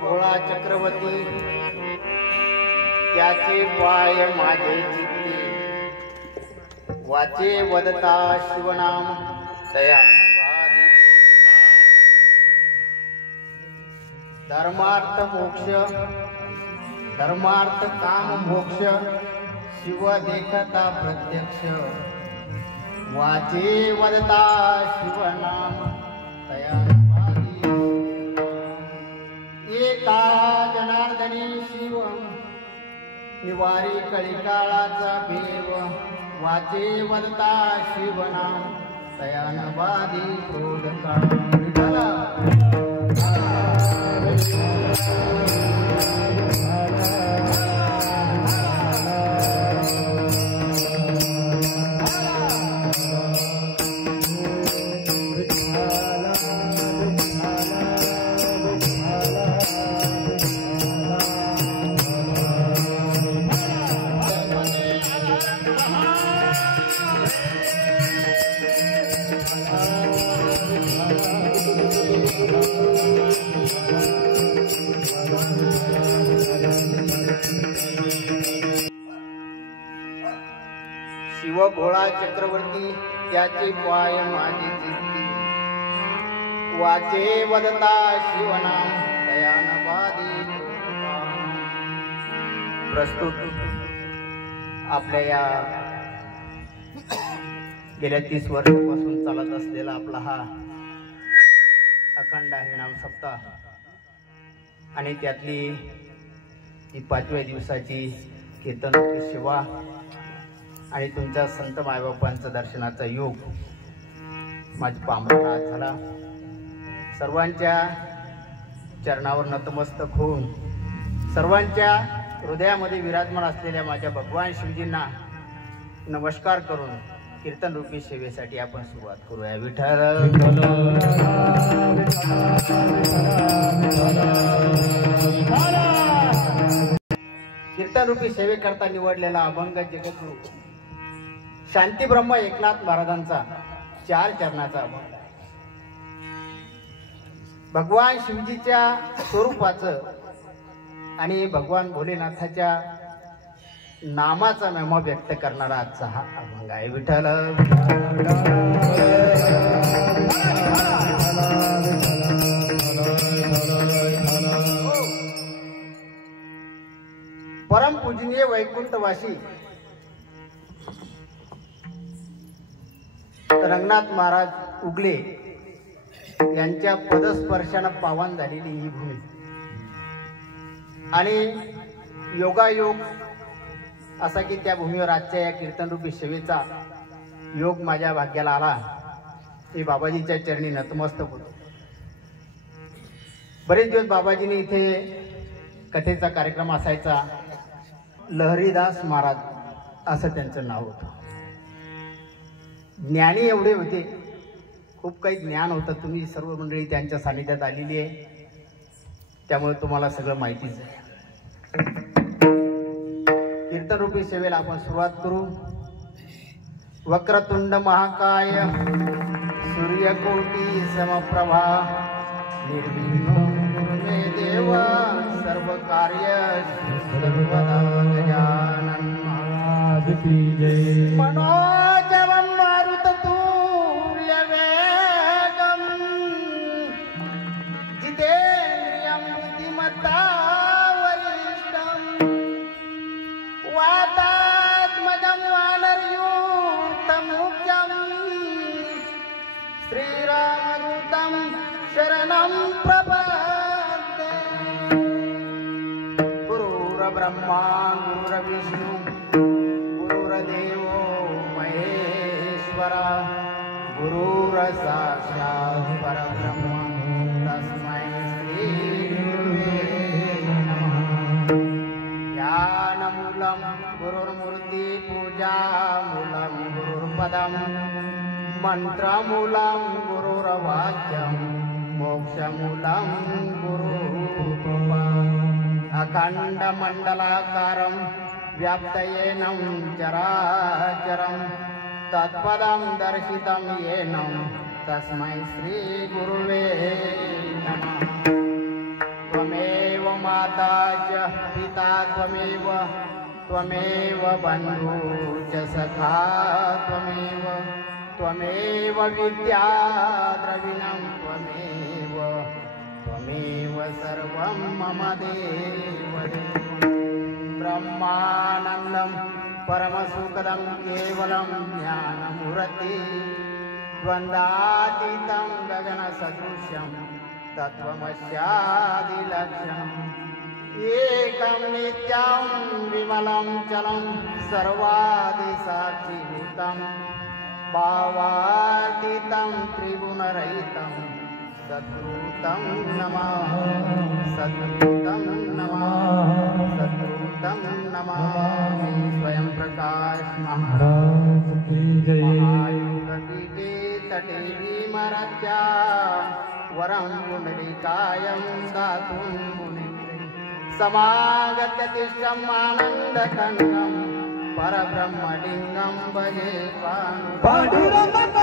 भोळा चक्रवर्ती त्याचे पाय माझे चित्ती वाचे वदता शिवनाम दया धर्मार्थ मोक्ष धर्मार्थ काम मोक्ष शिव देखता प्रत्यक्ष वाचे वदता शिवनाम दया एका जनार्दनी शिव निवारी कळिकाळाचा भेव वाचे वदता शिवनाम दयानवादी क्रोध काळ शिव भोळा चक्रवर्ती त्याचे पाय माझे चित्ती वाचे वदता शिवनाम दयानवादी प्रस्तुत आपल्या या गेल्या 30 वर्षापासून चालत असलेला आपला हा अखंड हरिनाम सप्ताह आणि त्यातली ही 5व्या दिवसाची कीर्तन सेवा आणि तुमच्या संत मायबापांचा दर्शनाचा योग माझ्या पामरात आज झाला. सर्वांच्या चरणावर नतमस्तक होऊन सर्वांच्या हृदयामध्ये विराजमान असलेल्या माझ्या भगवान शिवजींना नमस्कार करून कीर्तन रूपी सेवेसाठी आपण सुरुवात करूया. विठ्ठल कीर्तन रूपी सेवेकरता निवडलेला अभंग जगद्गुरु शांती ब्रह्म एकनाथ महाराजांचा 4 चरणाचा अभंग. भगवान शिवजीच्या स्वरूपाचं आणि भगवान भोलेनाथाच्या नामाचा महिमा व्यक्त करणारा आजचा हा अभंग आहे. विठ्ठल परम पूजनीय वैकुंठवासी रंगनाथ महाराज उगले यांच्या पदस्पर्शानं पावन झालेली ही भूमी आणि योगायोग असा की त्या भूमीवर आजच्या या कीर्तनरूपी सेवेचा योग माझ्या भाग्याला आला. हे बाबाजीच्या चरणी नतमस्तक होतो. बरेच दिवस बाबाजीने इथे कथेचा कार्यक्रम असायचा. लहरीदास महाराज असं त्यांचं नाव होतं. ज्ञानी एवढे होते, खूप काही ज्ञान होतं. तुम्ही सर्व मंडळी त्यांच्या सानिध्यात आलेली आहे, त्यामुळे तुम्हाला सगळं माहितीच आहे. कीर्तनरूपी सेवेला आपण सुरुवात करू. वक्रतुंड महाकाय सूर्यकोटी समप्रभा निर्विघ्नं कुरु मे देव सर्व कार्य सर्वदा गजानन महाराज जय. मनोजवं मारुततुल्यवेगं जितेन्द्रियं बुद्धिमतां वरिष्ठं वातात्मजं वानरयूथमुख्यं श्रीरामदूतं शरणं प्रपद्ये. गुरुर्ब्रह्मा गुरुर्विष्णु गुरुर्देवो महेश्वरा गुरुर्साक्षात् परब्रह्म तस्मै श्री गुरुवे नमः. ज्ञानमूलं गुरुर्मूर्ति पूजामूलं गुरुर्पदं मंत्रमूलं गुरुर्वाक्यं मोक्षमूलं गुरुकृपा. अखण्डमण्डलाकारं व्याप्तयेनं चराचरं तत्पदं दर्शितं येन तस्मै श्रीगुरुवे नमः. त्वमेव माता च पिता त्वमेव त्वमेव बन्धु च सखा त्वमेव त्वमेव विद्या द्रविणं त्वमेव त्वमेव सर्वं मम देव. ब्रह्मानन्दं परमसुखदं केवलं ज्ञानमूर्ति द्वन्द्वातीतं गगनसदृशं तत्त्वमस्यादिलक्षणम् एकं नित्यं विमलं चलं सर्वादिसाक्षिभूतं भावातीतं त्रिगुणरहितं सद्गुरुतं नमः. सद्गुरुतं नमः. सद्गुरुतं नमामि. स्वयं प्रकाश महाराज की जय. महायुगपीठे तटे भीमरत्या वरं पुण्डरीकायं दातुं मुनिं समागत्य तिष्ठम् आनन्दखण्डं परब्रह्मलिङ्गं भजे पाण्डुरङ्गकारू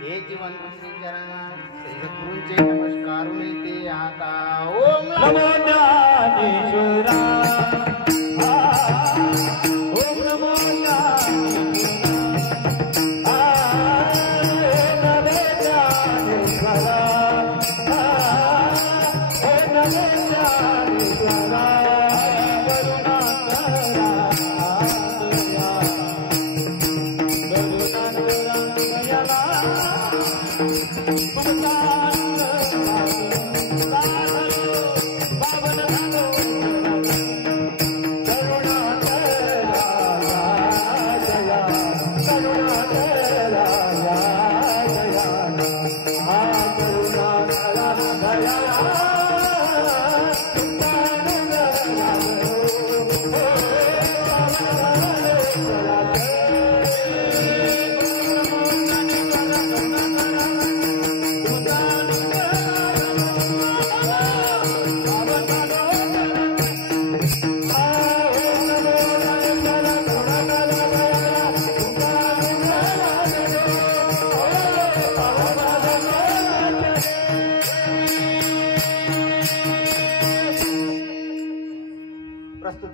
हे जीवन श्री सद्गुरूंचे नमस्कार ते आता ओम नमो ज्ञानेश्वरा ओम नमो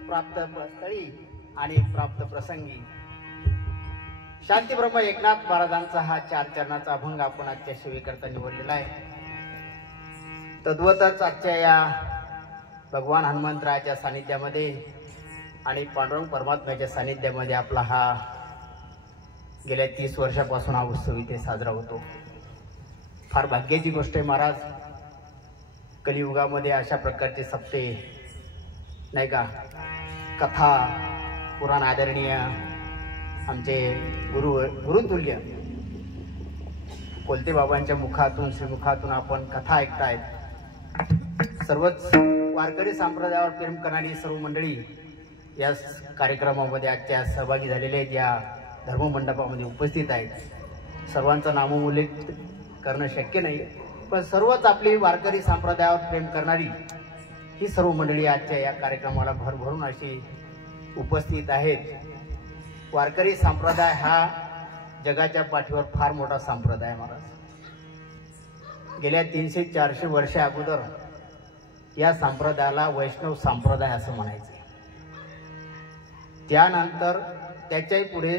प्राप्त स्थळी आणि प्राप्त प्रसंगी शांती ब्रह्म एकनाथ महाराजांचा हा 4 चरणाचा अभंग आपण आजच्या सेवेकरता निवडलेला आहे. तद्वतच आजच्या या भगवान हनुमंतरायाच्या सानिध्यामध्ये आणि पांडुरंग परमात्म्याच्या सानिध्यामध्ये आपला हा गेल्या 30 वर्षापासून हा उत्सव इथे साजरा होतो. फार भाग्याची गोष्ट आहे महाराज. कलियुगामध्ये अशा प्रकारचे सप्ते नाही का, कथा पुराण आदरणीय आमचे गुरुतुल्य कोलते बाबांच्या मुखातून श्रीमुखातून आपण कथा ऐकतायत. सर्वच वारकरी संप्रदायावर प्रेम करणारी सर्व मंडळी या कार्यक्रमामध्ये आजच्या सहभागी झालेले आहेत, या धर्ममंडपामध्ये उपस्थित आहेत. सर्वांचा नामोल्लेख करणं शक्य नाही, पण सर्वच आपली वारकरी संप्रदायावर प्रेम करणारी ही सर्व मंडळी आजच्या या कार्यक्रमाला भरभरून अशी उपस्थित आहेत. वारकरी संप्रदाय हा जगाच्या पाठीवर फार मोठा संप्रदाय आहे महाराज. गेल्या 300-400 वर्ष अगोदर या संप्रदायाला वैष्णव संप्रदाय असं म्हणायचं. त्यानंतर त्याच्याही पुढे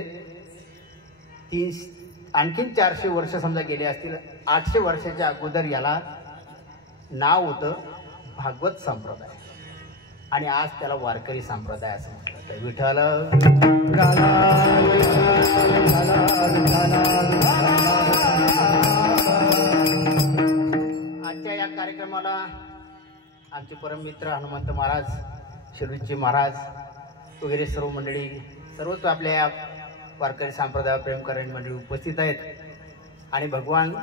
आणखीन 400 वर्ष समजा गेले असतील, 800 वर्षाच्या अगोदर याला नाव होतं भागवत संप्रदाय आणि आज त्याला वारकरी संप्रदाय असं म्हटलं जातं. विठ्ठल आजच्या या कार्यक्रमाला आमचे परममित्र हनुमंत महाराज, शिरूरजी महाराज वगैरे सर्व मंडळी, सर्वच आपल्या या वारकरी संप्रदायावर प्रेम करणारी मंडळी उपस्थित आहेत. आणि भगवान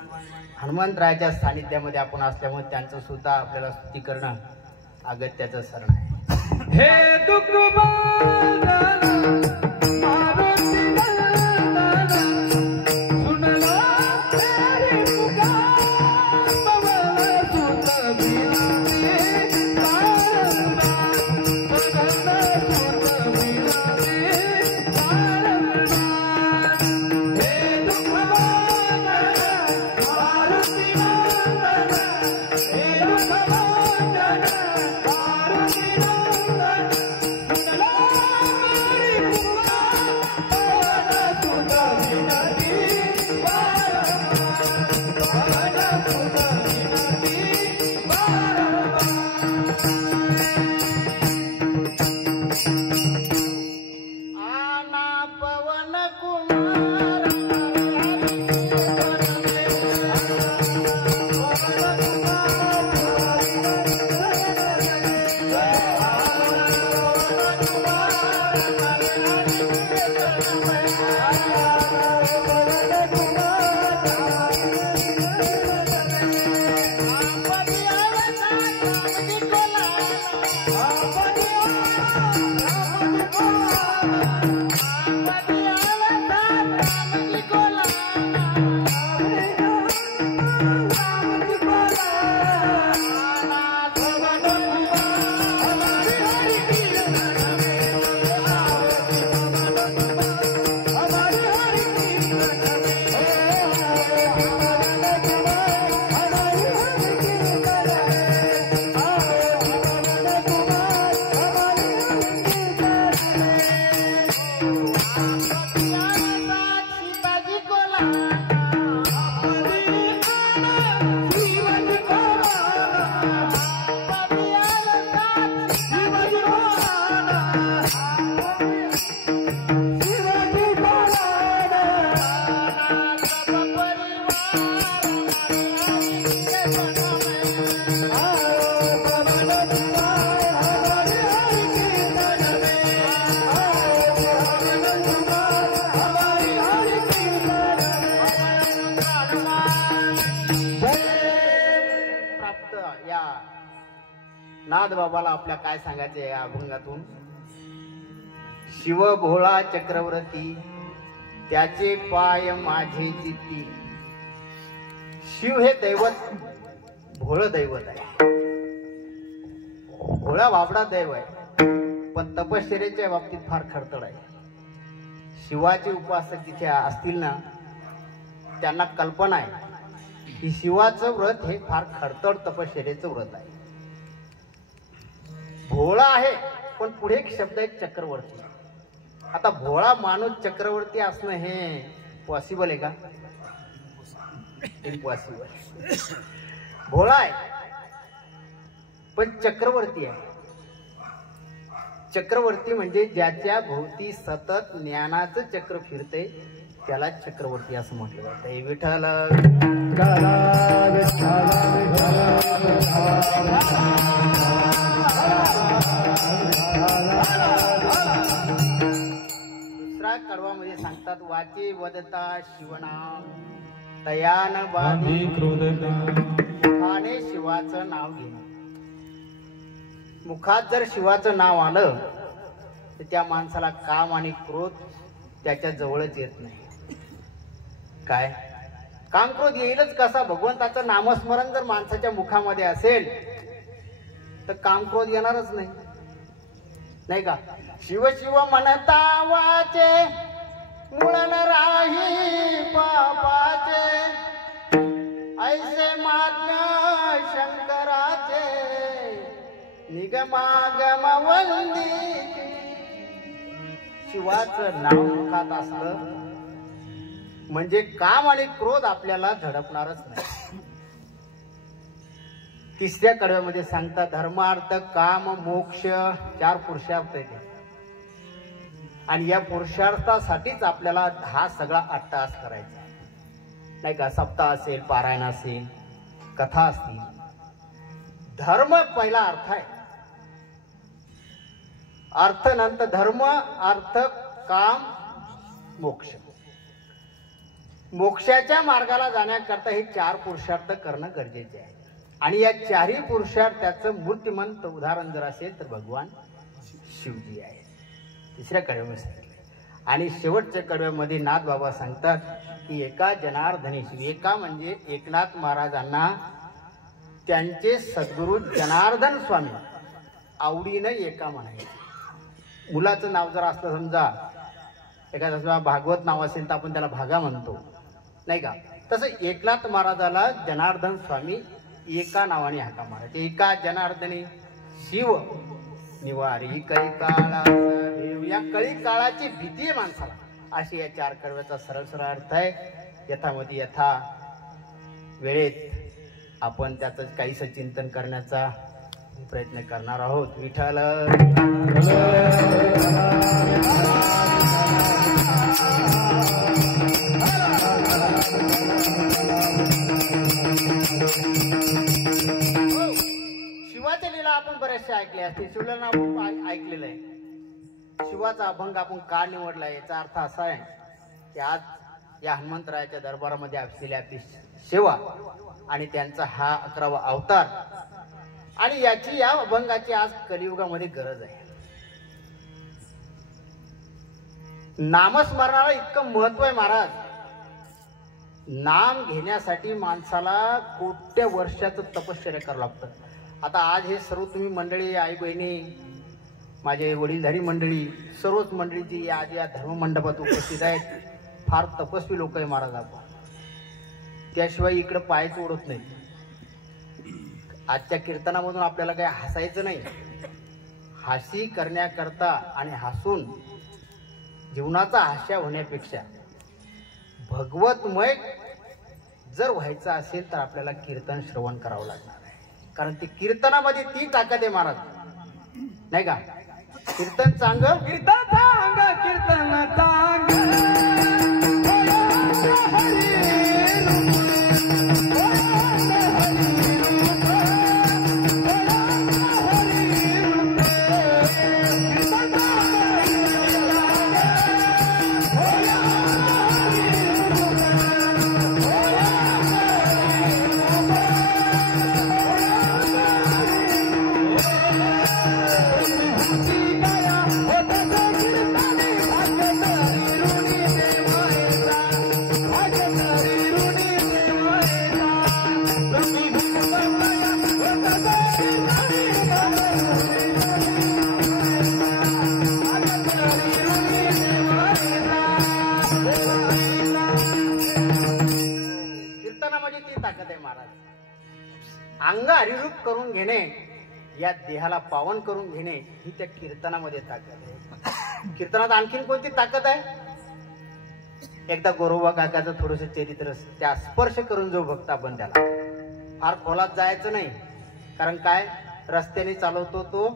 हनुमंतरायाच्या सानिध्यामध्ये आपण असल्यामुळे त्यांचं सुद्धा आपल्याला स्तुती करणं अगत्याचं सरण आहे. हे दुःख नाद बाबाला आपल्या काय सांगायचे या अभंगातून? शिव भोळा चक्रवर्ती त्याचे पाय माझे चित्ती. शिव हे दैवत भोळ दैवत आहे, भोळा बाबडा दैव आहे, पण तपश्चर्याच्या बाबतीत फार खडतड आहे. शिवाचे उपासक तिथे असतील ना, त्यांना कल्पना आहे की शिवाचं व्रत हे फार खडतड तपश्चर्याचं व्रत आहे. भोळा आहे, पण पुढे एक शब्द आहे चक्रवर्ती. आता भोळा माणूस चक्रवर्ती असणं हे पॉसिबल आहे का? इम्पॉसिबल. भोळा आहे पण चक्रवर्ती आहे. चक्रवर्ती म्हणजे ज्याच्या भोवती सतत ज्ञानाचं चक्र फिरते त्याला चक्रवर्ती असं म्हटलं जातं. विठ्ठल दुसरा कडवामध्ये सांगतात, वाचे वदता शिवनाम तयान बाधी मुखाने शिवाचं नाव घेणं. मुखात जर शिवाचं नाव आलं तर त्या माणसाला काम आणि क्रोध त्याच्या जवळच येत नाही. काय काम क्रोध येईलच कसा? भगवंताचं नामस्मरण जर माणसाच्या मुखामध्ये असेल तर काम क्रोध येणारच नाही, नाही का? शिव शिव म्हणता वाचे मूळ न राही पापाचे, ऐसे महात्म्य शंकराचे निगमागम वंदिती. शिवाचं नाव मुखात असलं म्हणजे काम आणि क्रोध आपल्याला झडपणारच नाही. तिसऱ्या कडव्यामध्ये सांगतात, धर्मार्थ काम मोक्ष 4 पुरुषार्थ आहेत आणि या पुरुषार्थासाठीच आपल्याला हा सगळा अट्टहास करायचा, नाही का? सप्ताह असेल, पारायण असेल, कथा असतील. धर्म पहिला अर्थ आहे, अर्थ नंतर धर्म, अर्थ, काम, मोक्ष. मोक्षाच्या मार्गाला जाण्याकरता हे 4 पुरुषार्थ करणं गरजेचे आहे. आणि या 4ही पुरुषार्थाचं मूर्तिमंत उदाहरण जर असेल तर भगवान शिवजी आहे. तिसऱ्या कडव्यामध्ये सांगितलं. आणि शेवटच्या कडव्यामध्ये नाथ बाबा सांगतात की एका जनार्दनी शिव. एका म्हणजे एकनाथ महाराजांना त्यांचे सद्गुरू जनार्दन स्वामी आवडीनं एका म्हणायचे. मुलाचं नाव जर असलं, समजा एखादा भागवत नाव असेल तर आपण त्याला भागा म्हणतो, नाही का? तसं एकनाथ महाराजाला जनार्दन स्वामी एका नावाने हाका मारायचे. एका जनार्दनी शिव निवारी कळी काळा. या कळी काळाची भीती आहे माणसाला, अशी या 4 कडव्याचा सरळ सरळ अर्थ आहे. यथामती यथा वेळेत आपण त्याचं काहीसं चिंतन करण्याचा प्रयत्न करणार आहोत. विठ्ठल शिवाच्या लीला आपण बरेचसे ऐकले असते. शिवला आपण ऐकलेलं आहे. शिवाचा अभंग आपण का निवडला याचा अर्थ असा आहे की आज या हनुमंतरायाच्या दरबारामध्ये असलेली आपली सेवा आणि त्यांचा हा 11वा अवतार आणि याची या अभंगाची आज कलियुगामध्ये गरज आहे. नामस्मरणाला इतकं महत्व आहे महाराज. नाम घेण्यासाठी माणसाला कोट्य वर्षाचं तपश्चर्या करावं लागतं. आता आज हे सर्व तुम्ही मंडळी, आई बहिणी, माझे वडीलधारी मंडळी, सर्वच मंडळी जी आज या धर्ममंडपात उपस्थित आहेत, फार तपस्वी लोक आहे महाराज आपण. त्याशिवाय इकडं पायच ओढत नाही. आजच्या कीर्तनामधून आपल्याला काही हसायचं नाही. हासी करण्याकरता आणि हसून जीवनाचा हास्य होण्यापेक्षा भगवतमय जर व्हायचं असेल तर आपल्याला कीर्तन श्रवण करावं लागणार आहे. कारण ती कीर्तनामध्ये ती ताकद आहे महाराज, नाही का? कीर्तन चांग कीर्तन चांग कीर्तन चांग अंग हरिरूप करून घेणे, या देहाला पावन करून घेणे ही त्या कीर्तनामध्ये ताकद आहे. कीर्तनात आणखीन कोणती ताकद आहे? एकदा गोरोबा काकाचं थोडस चरित्र त्या स्पर्श करून जो भक्त आपण त्याला फार खोलात जायचं नाही. कारण काय, रस्त्याने चालवतो तो,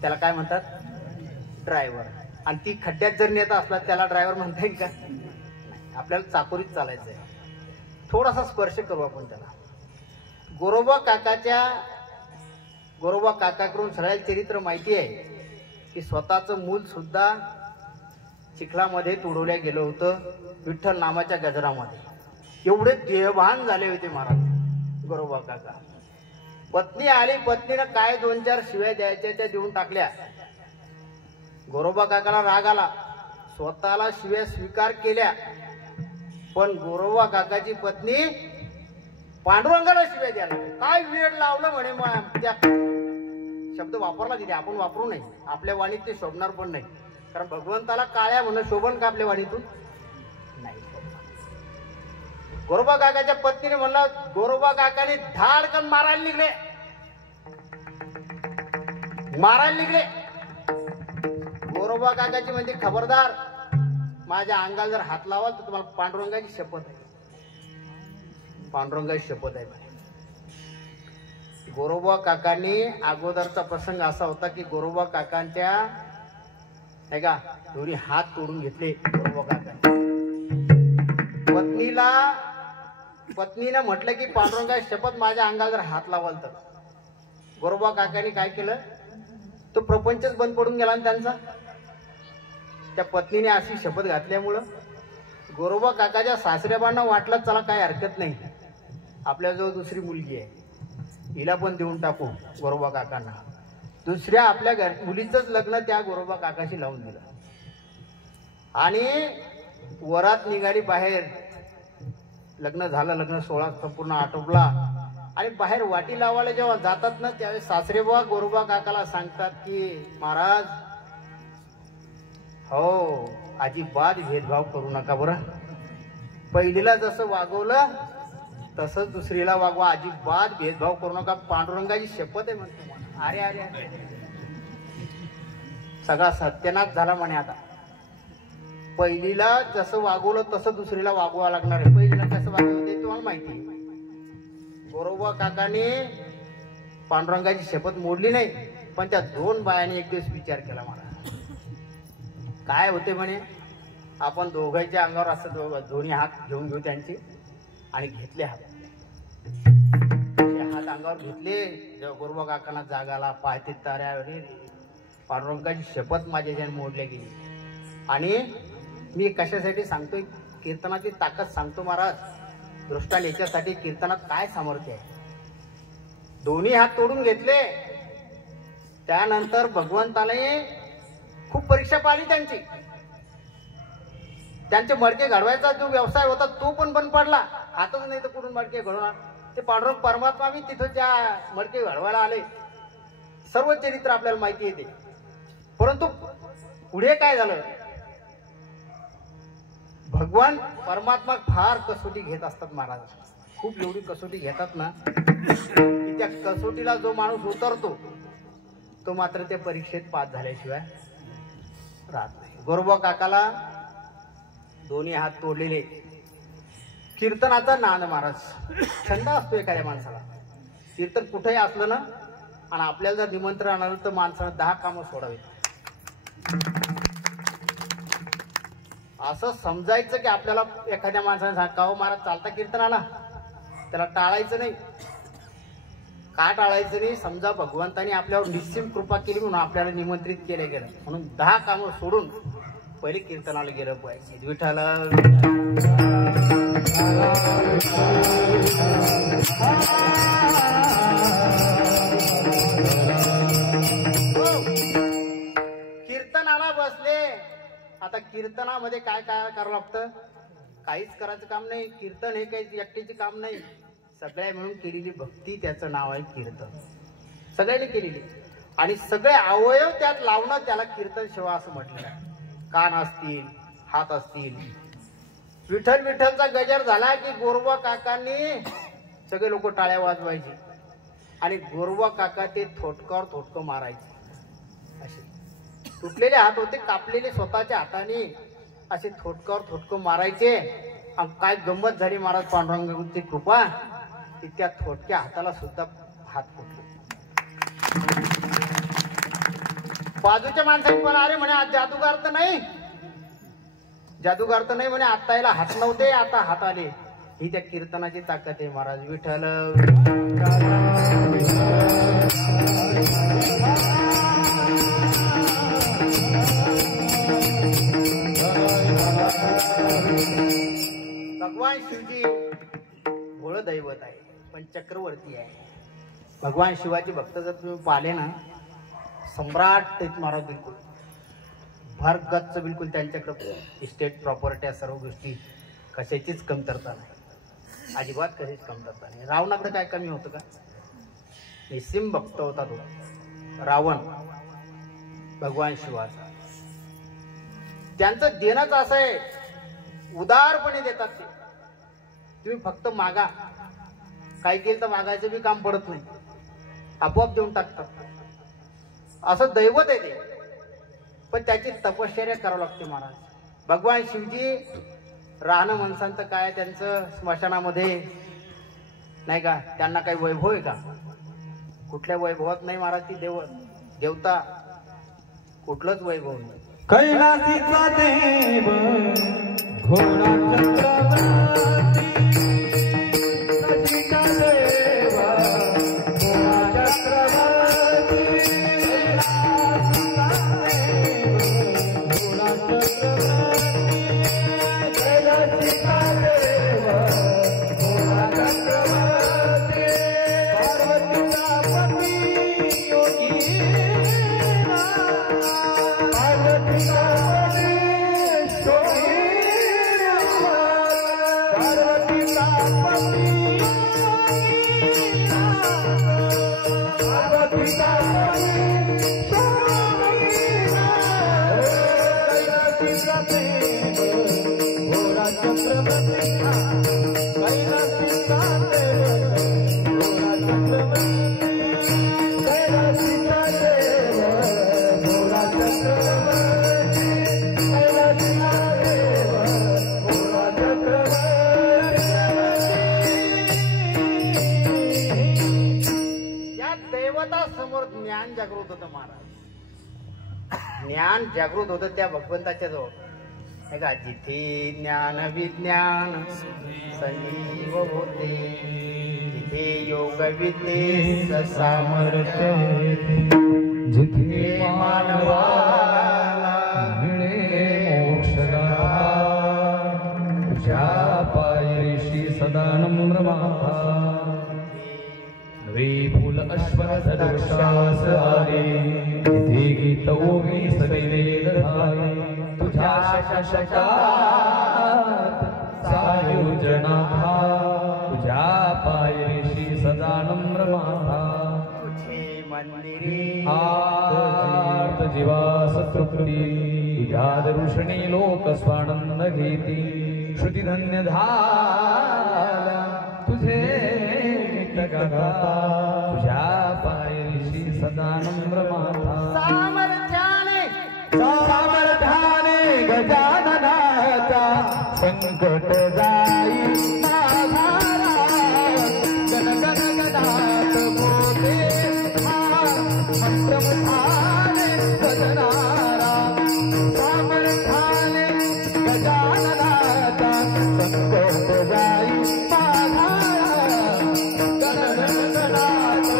त्याला काय म्हणतात, ड्रायव्हर. आणि ती खड्ड्यात जर नेता असला त्याला ड्रायव्हर म्हणता येईल का? आपल्याला चाकोरीत चालायचं आहे. थोडासा स्पर्श करू आपण त्याला. गोरोबा काकाकडून सगळ्या चरित्र माहिती आहे की स्वतःचं मूल सुद्धा चिखलामध्ये तुडवल्या गेलं होतं विठ्ठल नामाच्या गजरामध्ये. एवढे देहभान झाले होते महाराज गोरोबा काका. पत्नी आली, पत्नीनं काय 2-4 शिव्या द्यायच्या त्या देऊन टाकल्या. गोरोबा काकाला राग आला, स्वतःला शिव्या स्वीकार केल्या. पण गोरोबा काकाची पत्नी पांडुरंगाला शिव्या द्यायला, काय वेळ लावलं म्हणे. मग त्या शब्द वापरला तिथे, आपण वापरू नये. आपल्या वाणीत ते शोभणार पण नाही. कारण भगवंताला काळ्या म्हणणं शोभन का आपल्या वाणीतून? नाही. गोरोबा काकाच्या पत्नीने म्हणला, गोरोबा काकाने धाडकन मारायला निघले. गोरोबा काकाची म्हणजे खबरदार, माझ्या अंगाला जर हात लावाल तर तुम्हाला पांडुरंगाची शपथ आहे. पांडुरंगाची शपथ आहे. गोरोबा काकांनी अगोदरचा प्रसंग असा होता की गोरोबा काकांच्या नाही का दोन्ही हात तोडून घेतले गोरोबा काकांनी. पत्नीनं म्हटलं की पांडुरंगाची शपथ, माझ्या अंगाला जर हात लावाल तर. गोरोबा काकांनी काय केलं, तो प्रपंचच बंद पडून गेला ना त्यांचा. त्या पत्नीने अशी शपथ घातल्यामुळं गोरोबा काकाच्या सासऱ्याबांना वाटलं चला काय हरकत नाही, आपल्याजवळ दुसरी मुलगी आहे, हिला पण देऊन टाकू गोरोबा काकांना. दुसऱ्या आपल्या मुलीचंच लग्न त्या गोरोबा काकाशी लावून दिलं. आणि वरात निघाली बाहेर. लग्न झालं, लग्न सोहळा संपूर्ण आटोपला. आणि बाहेर वाटी लावायला जेव्हा जातात ना, त्यावेळेस सासरेबुवा गोरोबा काकाला सांगतात की महाराज हो, अजिबात भेदभाव करू नका बरं. पहिलीला जसं वागवलं तसंच दुसरीला वागवा, अजिबात भेदभाव करू नका, पांडुरंगाची शपथ आहे म्हणतो. अरे अरे अरे, सगळा सत्यानाश झाला म्हणे. आता पहिलीला जसं वागवलं तसं दुसरीला वागवा लागणार आहे. पहिलीला कसं वागवलं ते तुम्हाला माहिती आहे. गोरोबा काकाने पांडुरंगाची शपथ मोडली नाही, पण त्या 2 बायांनी एक दिवस विचार केला. मला काय होते म्हणे, आपण दोघांच्या अंगावर असं दोन्ही हात घेऊन घेऊ त्यांचे, आणि घेतले हात अंगावर घेतले. जेव्हा गोरोबा काकांना जागाला पाहते ताऱ्यावर, पांडुरंगाची शपथ माझ्याच्याने मोडल्या गेली. आणि मी कशासाठी सांगतोय, कीर्तनाची ताकद सांगतो महाराज. दृष्टान याच्यासाठी कीर्तनात काय सामर्थ्य आहे. दोन्ही हात तोडून घेतले. त्यानंतर भगवंताने खूप परीक्षा पाहिली त्यांची. त्यांचे मडके घडवायचा जो व्यवसाय होता तो पण बंद पडला. हातच नाही तर कुठून मडके घडवणार. ते पांडुरंग परमात्मा बी तिथं त्या मडके घडवायला आले. सर्व चरित्र आपल्याला माहिती येते. परंतु पुढे काय झालं, भगवान परमात्मा फार कसोटी घेत असतात महाराज. खूप एवढी कसोटी घेतात ना की त्या कसोटीला जो माणूस उतरतो तो मात्र त्या परीक्षेत पास झाल्याशिवाय राहत नाही. गोरोबा काकाला दोन्ही हात तोडलेले. कीर्तनाचा नाद महाराज छंद असतो एखाद्या माणसाला. कीर्तन कुठेही असलं ना आणि आपल्याला जर निमंत्रण आलं तर माणसानं 10 कामं सोडावी. असं समजायचं की आपल्याला एखाद्या माणसाने सांगावं महाराज चालता कीर्तनाला, त्याला टाळायचं नाही. का टाळायचं नाही? समजा भगवंतानी आपल्यावर निश्चित कृपा केली म्हणून आपल्याला निमंत्रित केलं गेलं, म्हणून 10 कामं सोडून पहिले कीर्तनाला गेलं पाहिजे. विठ्ठल कीर्तनाला बसले. आता कीर्तनामध्ये काय काय करावं लागतं? काहीच करायचं काम नाही. कीर्तन हे काही एकटीचे काम नाही, सगळ्या मिळून केलेली भक्ती त्याचं नाव आहे कीर्तन. सगळ्यांनी केलेली आणि सगळे अवयव त्यात लावणं त्याला कीर्तन सेवा असं म्हटलं. कान असतील, हात असतील. विठ्ठल विठ्ठलचा गजर झाला की गोरबा काकांनी सगळे लोक टाळ्या वाजवायचे आणि गोरबा काका ते थोटकावर थोटकं मारायचे. असे तुटलेले हात होते, कापलेले स्वतःच्या हाताने असे थोटकावर थोटकं मारायचे. आणि काय गंमत झाली महाराज पांडुरंगाची कृपा की त्या थोटक्या हाताला सुद्धा हात फुटले. बाजूच्या माणसाने पण अरे म्हणे जादूगार तर नाही, जादूगार तर नाही म्हणे, आता याला हात नव्हते आता हात आले. ही त्या कीर्तनाची ताकद आहे महाराज. विठ्ठल भगवान शिवजी भोळ दैवत आहे पण चक्रवर्ती आहे. भगवान शिवाचे भक्त जर तुम्ही पाहिले ना, सम्राट महाराज बिलकुल भर गच्च बिलकुल त्यांच्याकडे इस्टेट प्रॉपर्ट्या सर्व गोष्टी कशाचीच कमतरता नाही, अजिबात कशाचीच कमतरता नाही. रावणाकडे काय कमी होतं का? निस्सिम भक्त होता तो रावण भगवान शिवाचा. त्यांचं देणंच असं आहे, उदारपणे देतात ते. तुम्ही फक्त मागा, काय केलं तर मागायचं बी काम पडत नाही, आपोआप देऊन टाकतात. असं दैवत आहे ते. पण त्याची तपश्चर्या करावं लागते महाराज. भगवान शिवजी राहणं माणसांचं काय, त्यांचं स्मशानामध्ये नाही का, त्यांना काही वैभव आहे का? कुठल्या वैभवात नाही महाराज. ती देवता कुठलंच वैभव नाही. कैलासीचा देव घोडा चक्रवर्ती, सतीचा देव घोडा चक्रवर्ती, कैलासीचा देव घोडा चक्रवर्ती, कैलासीचा देव घोडा चक्रवर्ती, पार्वतीचा पती योगी ज्ञान जागृत होतं महाराज. ज्ञान जागृत होतं त्या भगवंताच्या जवळ नाही का. जिथे ज्ञान विज्ञान संजीव होते, जिथे योग विद्ये सामर्थ्य, जिथे मानवाला मिळे मोक्षदा, तुझ्या पायरीशी सदा नम्र माथा, विपुल अश्वत्थदर्शास आले, तिथे गीत ओवी सदैवेद धारे, तुझ्या शशकात सायुजनाथा, तुझ्या पायरीशी सदा नम्र माथा, तुझे मंदिरी आर्त जीवास तृप्ती, तुझ्या दर्शनी लोक स्वानंद घेती, श्रुतिधन्य झाला तुझे तुझ्या पायरीशी सदा नम्र माथा, सामर्थ्याने सामर्थ्याने गजाननाचा संकट जाई माघारा गण गण गणात मोठे मंत्रम झाले सजनारा सामर्थ्याने गजाननाचा संकट जाई माघारा गण गण गणात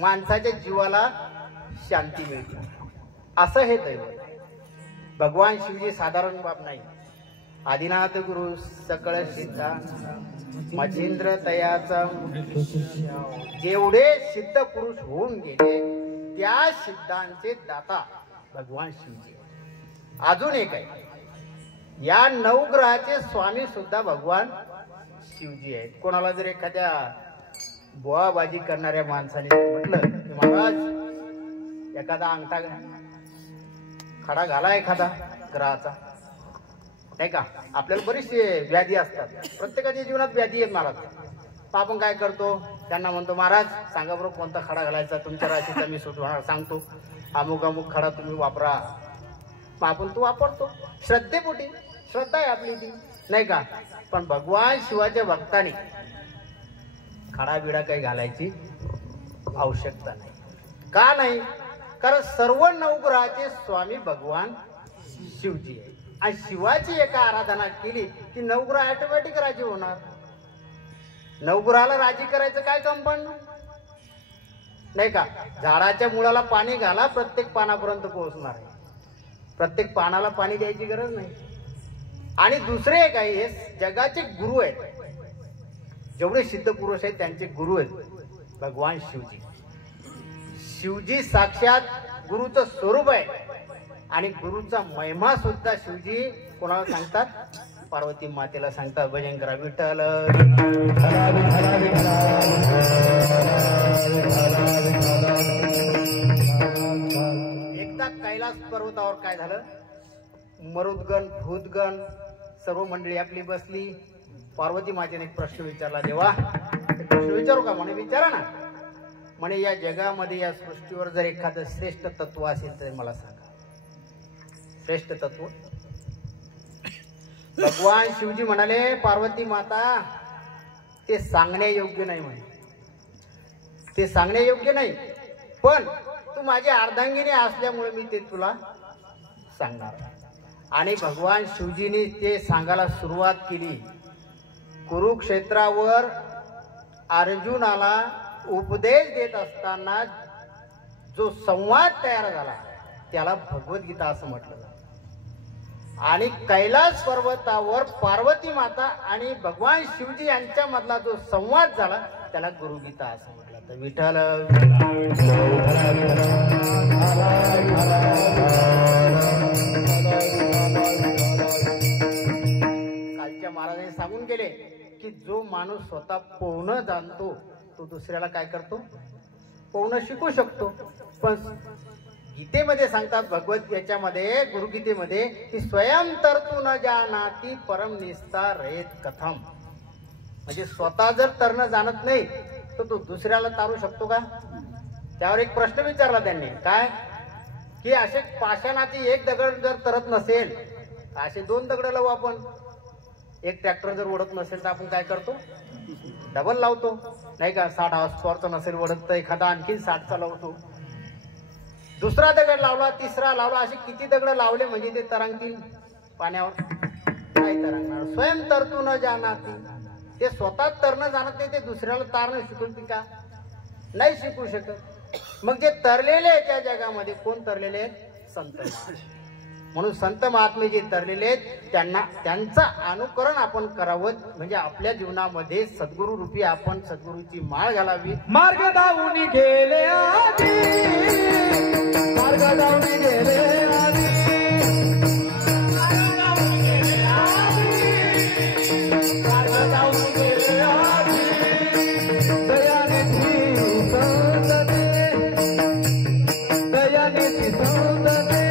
माणसाच्या जीवाला शांती मिळते असं हे दैवत. भगवान शिवजी साधारण बाब नाही. आदिनाथ गुरु सकळ सिद्धा मच्छिंद्र तयाचा जेवढे सिद्ध पुरुष होऊन गेले त्या सिद्धांचे दाता भगवान शिवजी. अजून एक आहे, या नवग्रहाचे स्वामी सुद्धा भगवान शिवजी आहेत. कोणाला जर एखाद्या बोवाबाजी करणाऱ्या माणसाने म्हटलं की महाराज एखादा अंगठा खडा घाला एखादा ग्रहाचा, नाही का, आपल्याला बरीचशे व्याधी असतात, प्रत्येकाच्या जीवनात व्याधी आहेत महाराज. आपण काय करतो, त्यांना म्हणतो महाराज सांगा बरोबर कोणता खडा घालायचा, तुमच्या राशीचा मी सुटवणार सांगतो, अमुक अमुक खडा तुम्ही वापरा. मग आपण तो वापरतो श्रद्धेपोटी, श्रद्धा आहे आपली ती, नाही का. पण भगवान शिवाच्या भक्ताने खडा बिडा काही घालायची आवश्यकता नाही. का नाही? कारण सर्व नवग्रहाचे स्वामी भगवान शिवजी आहे. आणि शिवाची एका आराधना केली की नवग्रह ऑटोमॅटिक राजी होणार. नवग्रहाला राजी करायचं काय काम पण नाही का. झाडाच्या मुळाला पाणी घाला, प्रत्येक पानापर्यंत पोहोचणार आहे. प्रत्येक पानाला पाणी द्यायची गरज नाही. आणि दुसरे एक आहे, हे जगाचे गुरु आहेत, जेवढे सिद्ध पुरुष आहेत त्यांचे गुरु आहेत भगवान शिवजी. शिवजी साक्षात गुरुचं स्वरूप आहे. आणि गुरुचा महिमा सुद्धा शिवजी कोणाला सांगतात, पार्वती मातेला सांगतात. भजन करा विठ्ठल. एकदा कैलास पर्वतावर काय झालं, मरुदगण भूतगण सर्व मंडळी आपली बसली. पार्वती मातेने एक प्रश्न विचारला, देवा प्रश्न विचारू का? म्हणे विचारा ना. म्हणे या जगामध्ये या सृष्टीवर जर एखादं श्रेष्ठ तत्व असेल तर मला सांगा. श्रेष्ठ तत्व. भगवान शिवजी म्हणाले, पार्वती माता ते सांगण्यायोग्य नाही म्हणे, ते सांगण्यायोग्य नाही, पण तू माझी अर्धांगिनी असल्यामुळे मी ते तुला सांगणार. आणि भगवान शिवजीने ते सांगायला सुरुवात केली. कुरुक्षेत्रावर अर्जुनाला उपदेश देत असताना जो संवाद तयार झाला त्याला भगवद्गीता असं म्हटलं जातं. आणि कैलास पर्वतावर पार्वती माता आणि भगवान शिवजी यांच्या मधला जो संवाद झाला त्याला गुरुगीता असं म्हटलं जातं. विठ्ठल. कालच्या महाराजांनी सांगून गेले की जो माणूस स्वतः पोहणं जाणतो तो दुसऱ्याला काय करतो, पोहणं शिकू शकतो. पण गीतेमध्ये सांगतात, भगवद्गीतेमध्ये गुरुगीतेमध्ये की स्वयं तरतु न जानाति परम निस्तारेत कथम. म्हणजे स्वतः जर तरणं जाणत नाही तर तो दुसऱ्याला तारू शकतो का? त्यावर एक प्रश्न विचारला त्यांनी, काय की असे पाषाणाची एक दगड जर तरत नसेल असे दोन दगड लावू आपण. एक ट्रॅक्टर जर ओढत नसेल तर आपण काय करतो, डबल लावतो, नाही का. 60 हॉर्सपॉवरचा नसेल ओढत तर एखादा आणखी 60चा लावतो. दुसरा दगड लावला, तिसरा लावला, असे किती दगड लावले म्हणजे ते तरंगतील पाण्यावर? नाही तरंगणार. स्वयं तरतु न जानाति. ते स्वतः तरणं जाणत नाही, ते दुसऱ्याला तारणं शिकवतील का? नाही शिकू शकत. मग जे तरलेले आहेत त्या जगामध्ये, कोण तरलेले आहेत? संत. म्हणून संत महात्मे जे तरलेले आहेत त्यांना, त्यांचं अनुकरण आपण करावं. म्हणजे आपल्या जीवनामध्ये सद्गुरु रूपी आपण सद्गुरूची माळ घालावी. मार्ग दावून गेले आधी, मार्ग दावून गेले आधी, मार्ग दावून गेले आधी, दयानिधी संतते, दयानिधी संतते,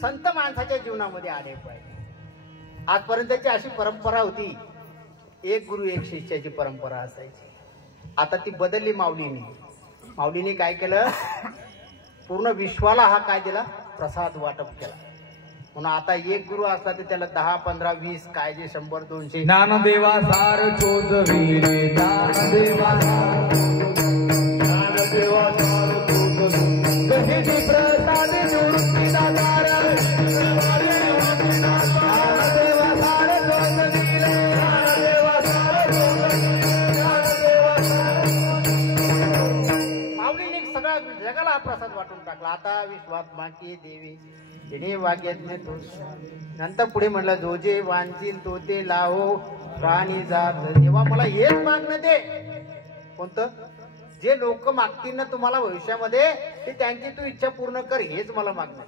संत माणसाच्या जीवनामध्ये आले पाहिजे. आजपर्यंतची अशी परंपरा होती, एक गुरु एक शिष्याची परंपरा असायची. आता ती बदलली माऊलीने. माऊलीने काय केलं? पूर्ण विश्वाला हा काय दिला? प्रसाद वाटप केला. म्हणून आता एक गुरु असला तर त्याला 10, 15, 20 काय जे 100, 200 ज्ञानदेवा सार चोजवीरे, ज्ञानदेवा ज्ञानदेवा सार चोजवीरे, दहिनी प्रसाद निवृत्ती दातार, ज्ञानदेवा सार चोजवीरे, ज्ञानदेवा सार चोजवीरे, ज्ञानदेवा सार. माऊलीने सगळ्या जगाला हा प्रसाद वाटून टाकला. आता विश्वात्मा की देवी तिने वाग्यातले तो. नंतर पुढे म्हणलं, जो जे वांचील तो ते लावो प्राणी जात. तेव्हा मला हेच मागणं दे. कोणतं? जे लोक मागतील ना तुम्हाला भविष्यामध्ये, ते त्यांची तू इच्छा पूर्ण कर, हेच मला मागणं.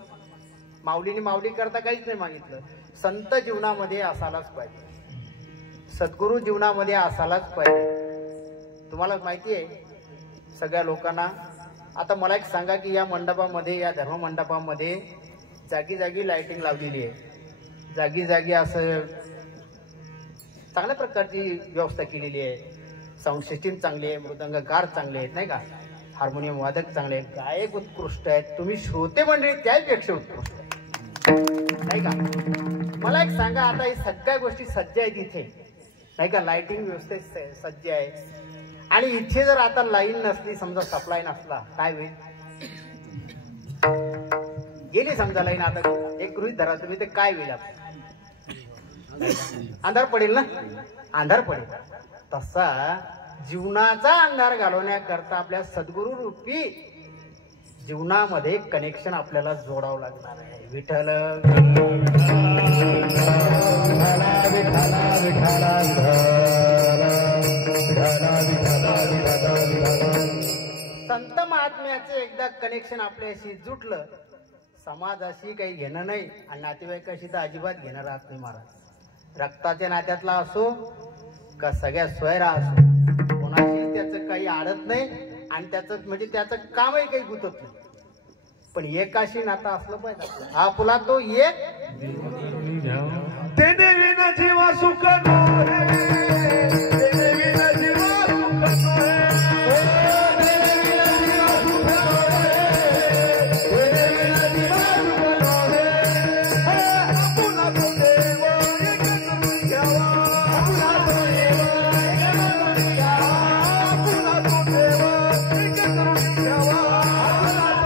माऊलीने माऊली करता काहीच नाही मागितलं. संत जीवनामध्ये असायलाच पाहिजे, सद्गुरु जीवनामध्ये असायलाच पाहिजे. तुम्हाला माहिती आहे सगळ्या लोकांना. आता मला एक सांगा की या मंडपामध्ये, या धर्म मंडपामध्ये जागी जागी लाइटिंग लावलेली आहे, जागी जागी असं चांगल्या प्रकारची व्यवस्था केलेली आहे. साऊंड सिस्टीम चांगली आहे, मृदंगकार चांगले आहेत नाही का, हार्मोनियम वादक चांगले आहेत, गायक उत्कृष्ट आहेत, तुम्ही श्रोते मंडळी त्यापेक्षा उत्कृष्ट आहे नाही का. मला एक सांगा, आता ही सगळ्या गोष्टी सज्ज आहेत इथे नाही का, लाइटिंग व्यवस्थित सज्ज आहे. आणि इथे जर आता लाईन नसली, समजा सप्लाय नसला, काय होईल? गेली समजा लाईन. आता एक गृहीत धरा तुम्ही, ते काय होईल? अंधार पडेल ना, अंधार पडेल. तसा जीवनाचा अंधार घालवण्याकरता आपल्या सद्गुरु रूपी जीवनामध्ये कनेक्शन आपल्याला जोडावं लागणार आहे. विठ्ठल संत महात्म्याचे एकदा कनेक्शन आपल्याशी जुटलं, समाजाशी काही घेणं नाही आणि नातेवाईकाशी तर अजिबात घेणं राहत नाही महाराज. रक्ताच्या नात्यातला असो का सगळ्या स्वयरा असो, कोणाशी त्याचं काही आडत नाही आणि त्याचं म्हणजे त्याचं कामही काही गुतत नाही. पण एकाशी नातं असलं पाहिजे. आपला तो एक ते देवीना जीवा सुख नोहे, ते देवीना जीवा सुख नोहे, ते देवीना जीवा सुख नोहे, ते देवीना जीवा सुख नोहे. आपुला तो देव एक करून घ्यावा, आपुला तो देव एक करून घ्यावा, आपुला तो देव एक करून घ्यावा, आपुला तो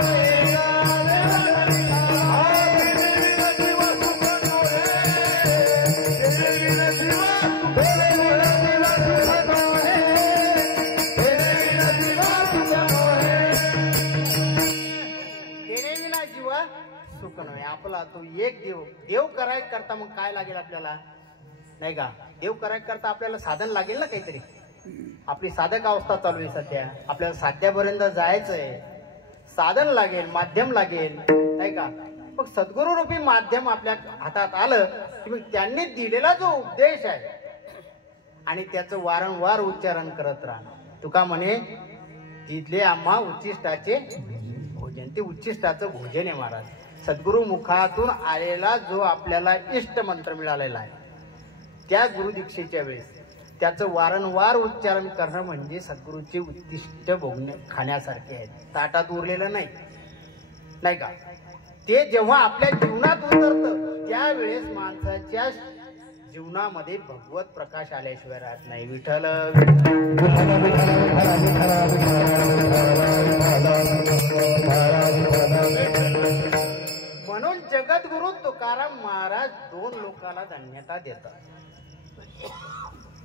आपला तो एक देव. देव कराय करता मग काय लागेल आपल्याला नाही का, देव कराय करता आपल्याला साधन लागेल ना काहीतरी. आपली साधक अवस्था चालू आहे सध्या. आपल्याला साध्यापर्यंत जायचंय, साधन लागेल, माध्यम लागेल, नाही का. मग सद्गुरू रूपी माध्यम आपल्या हातात आलं की मग त्यांनी दिलेला जो उपदेश आहे आणि त्याचं वारंवार उच्चारण करत राहणं. तुका म्हणे तिथले आम्हा उच्चिष्टाचे भोजन, ते उच्चिष्टाचं भोजन आहे महाराज. सद्गुरु मुखातून आलेला जो आपल्याला इष्ट मंत्र मिळालेला आहे त्या गुरुदीक्षेच्या वेळेस त्याचं वारंवार उच्चारण करणं म्हणजे सद्गुरूचे उद्दिष्ट भोगणे खाण्यासारखे आहे. ताटात उरलेलं नाही, नाही का. ते जेव्हा आपल्या जीवनात उतरतं त्यावेळेस माणसाच्या जीवनामध्ये भगवत प्रकाश आल्याशिवाय राहत नाही. विठ्ठल म्हणून जगद्गुरु तुकाराम महाराज 2 लोकाला धन्यता देतात.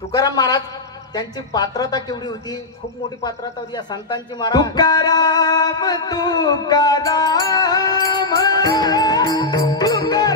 तुकाराम महाराज त्यांची पात्रता केवढी होती, खूप मोठी पात्रता होती या संतांची महाराज. तुकाराम तुकाराम तुकाराम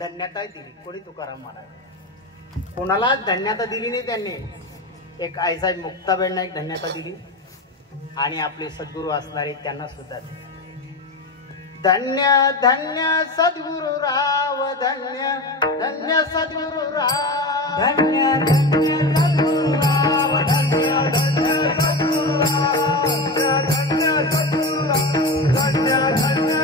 धन्यता दिली. कोणी तुकाराम महाराज कोणालाच धन्यता दिली नाही त्यांनी. एक आईसाहेब मुक्ताबाईंना एक धन्यता दिली आणि आपले सद्गुरू असणारे त्यांना सुद्धा धन्य धन्य सद्गुरु राव, धन्य धन्य सद्गुरु राव, धन्य धन्य सद्गुरु राव, धन्य धन्य सद्गुरु राव, धन्य सद्गुरु राव, धन्य धन्य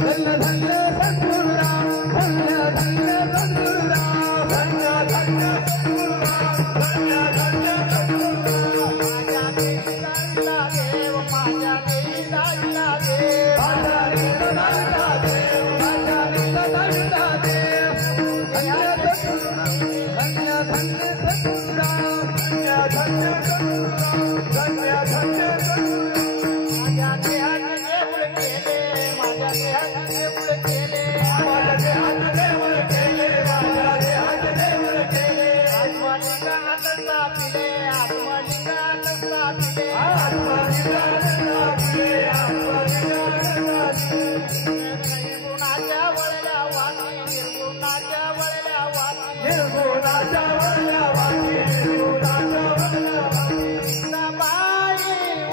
धन्य धन्य सद्गुरु राव, धन्य धन्य सद्गुरु राव, धन्य धन्य सद्गुरु राव, धन्य धन्य सद्गुरु राव. माझ्या देवीला देव, माझ्या देवीला देव, माझ्या देवीला देव, माझ्या देवीला देव, धन्य धन्य सद्गुरु राव, धन्य धन्य सद्गुरु राव, धन्य धन्य सद्गुरु राव. माझ्या देहाने देवळ केले, माझ्या देहाने देवळ केले, माझ्या देहाने देवळ केले, माझ्या देहाने देवळ केले. आत्मलिंगात स्थापिले, आत्मलिंगात स्थापिले, आत्मलिंगात स्थापिले, आत्मलिंगात स्थापिले. निर्गुणाच्या वळल्या वाटी, निर्गुणाच्या वळल्या वाटी, निर्गुणाच्या वळल्या वाटी, निर्गुणाच्या वळल्या वाटी. मुक्ताबाई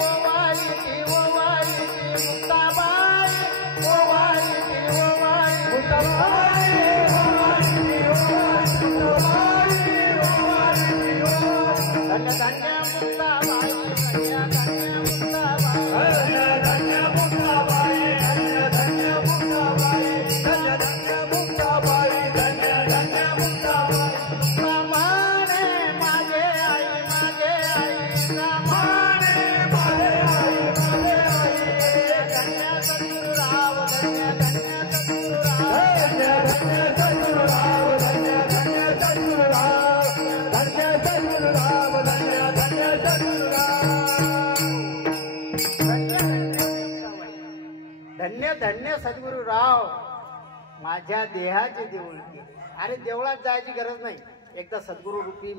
ओवाळीची, ओवाळीची, मुक्ताबाई ओवाळीची, ओवाळीची, मुक्ताबाई ओवाळीची, ओवाळीची, मुक्ताबाई ओवाळीची, ओवाळीची. धन्य धन्य मुक्ताबाई, धन्य धन्य मुक्ताबाई, धन्य धन्य मुक्ताबाई, धन्य धन्य मुक्ताबाई, धन्य धन्य मुक्ताबाई, धन्य धन्य मुक्ताबाई. रामाने माझे आई, माझे आई, रामाने माझे आई, माझे आई. धन्य सद्गुरु राव, धन्य धन्य सद्गुरु राव, धन्य धन्य सद्गुरु राव, धन्य धन्य सद्गुरु राव, धन्य सद्गुरु राव, धन्य धन्य सद्गुरु राव. धन्य धन्य सद्गुरु राव, माझ्या देहाचे देऊळ. अरे देवळात जायची गरज नाही. एकदा सद्गुरु रूपी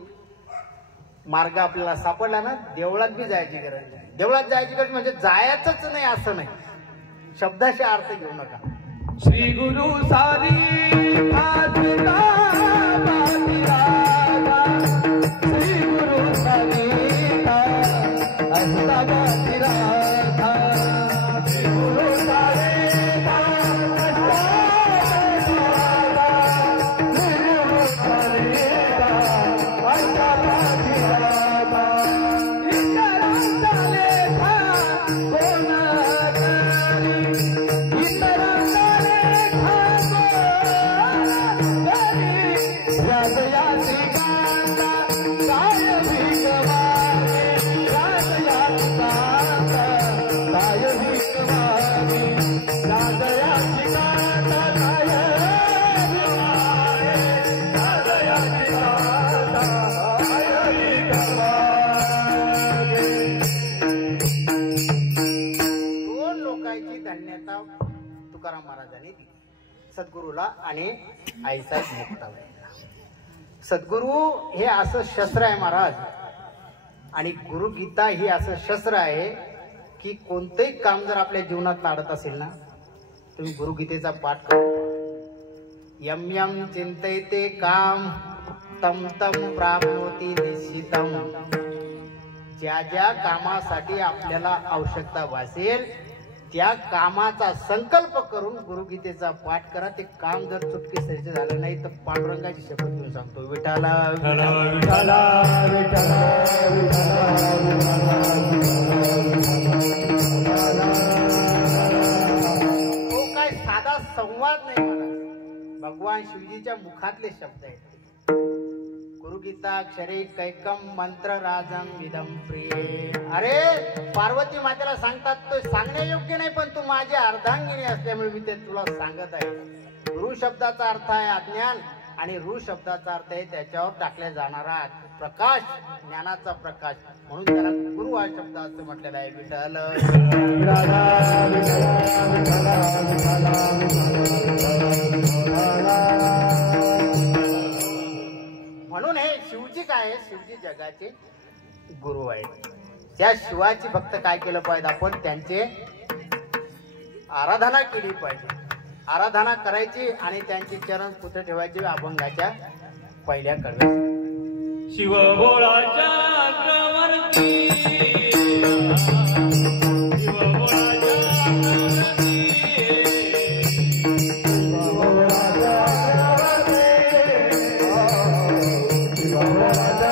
मार्ग आपल्याला सापडला ना, देवळात बी जायची गरज नाही. देवळात जायची गरज म्हणजे जायचंच नाही असं नाही. शब्दाचा अर्थ घेऊ नका. श्री गुरु सारी खासता बाती रागा, श्री गुरु सारी खासता बाती रागा, श्री गुरु सारी खासता बाती रागा, श्री गुरु सारी खासता बाती रागा. तुकाराम महाराजांनी दिली सद्गुरूला आणि आईसाहेब मुक्ताबाईला. सद्गुरू हे असं शस्त्र आहे महाराज, आणि गुरुगीता ही असं शस्त्र आहे की कोणतंही काम जर आपल्या जीवनात लाडत असेल ना, तुम्ही गुरुगीतेचा पाठ करा. यम यम चिंतयते काम तम तम प्राप्नोति निश्चितम. ज्या ज्या कामासाठी आपल्याला आवश्यकता भासेल त्या कामाचा संकल्प करून गुरुगीतेचा पाठ करा. ते काम जर चुटकीसरीचं झालं नाही तर पांडुरंगाची शपथ घेऊन सांगतो, विठाला विठाला विठाला विठाला तो काय साधा संवाद नाही महाराज, भगवान शिवजीच्या मुखातले शब्द आहेत. गुरुगीता अक्षरे कैकम मंत्र राजम विदम प्रिय. अरे पार्वती मातेला सांगतात तो सांगण्यायोग्य नाही, पण तू माझी अर्धांगिनी असल्यामुळे मी ते तुला सांगत आहे. गुरु शब्दाचा अर्थ आहे अज्ञान, आणि रू शब्दाचा अर्थ आहे त्याच्यावर टाकल्या जाणारा प्रकाश, ज्ञानाचा प्रकाश, म्हणून त्याला गुरु हा शब्द असं म्हटलेला आहे. विठ्ठल म्हणून हे शिवजी काय आहे, शिवजी जगाचे गुरु आहेत. त्या शिवाची भक्त काय केलं पाहिजे, आपण त्यांचे आराधना केली पाहिजे. आराधना करायची आणि त्यांचे चरण कुठे ठेवायचे, अभंगाच्या पहिल्या कडव्यात. शिव भोळाच्या अग्रवर्ती, शिव भोळाच्या अग्रवर्ती, शिव भोळाच्या अग्रवर्ती, शिव भोळाच्या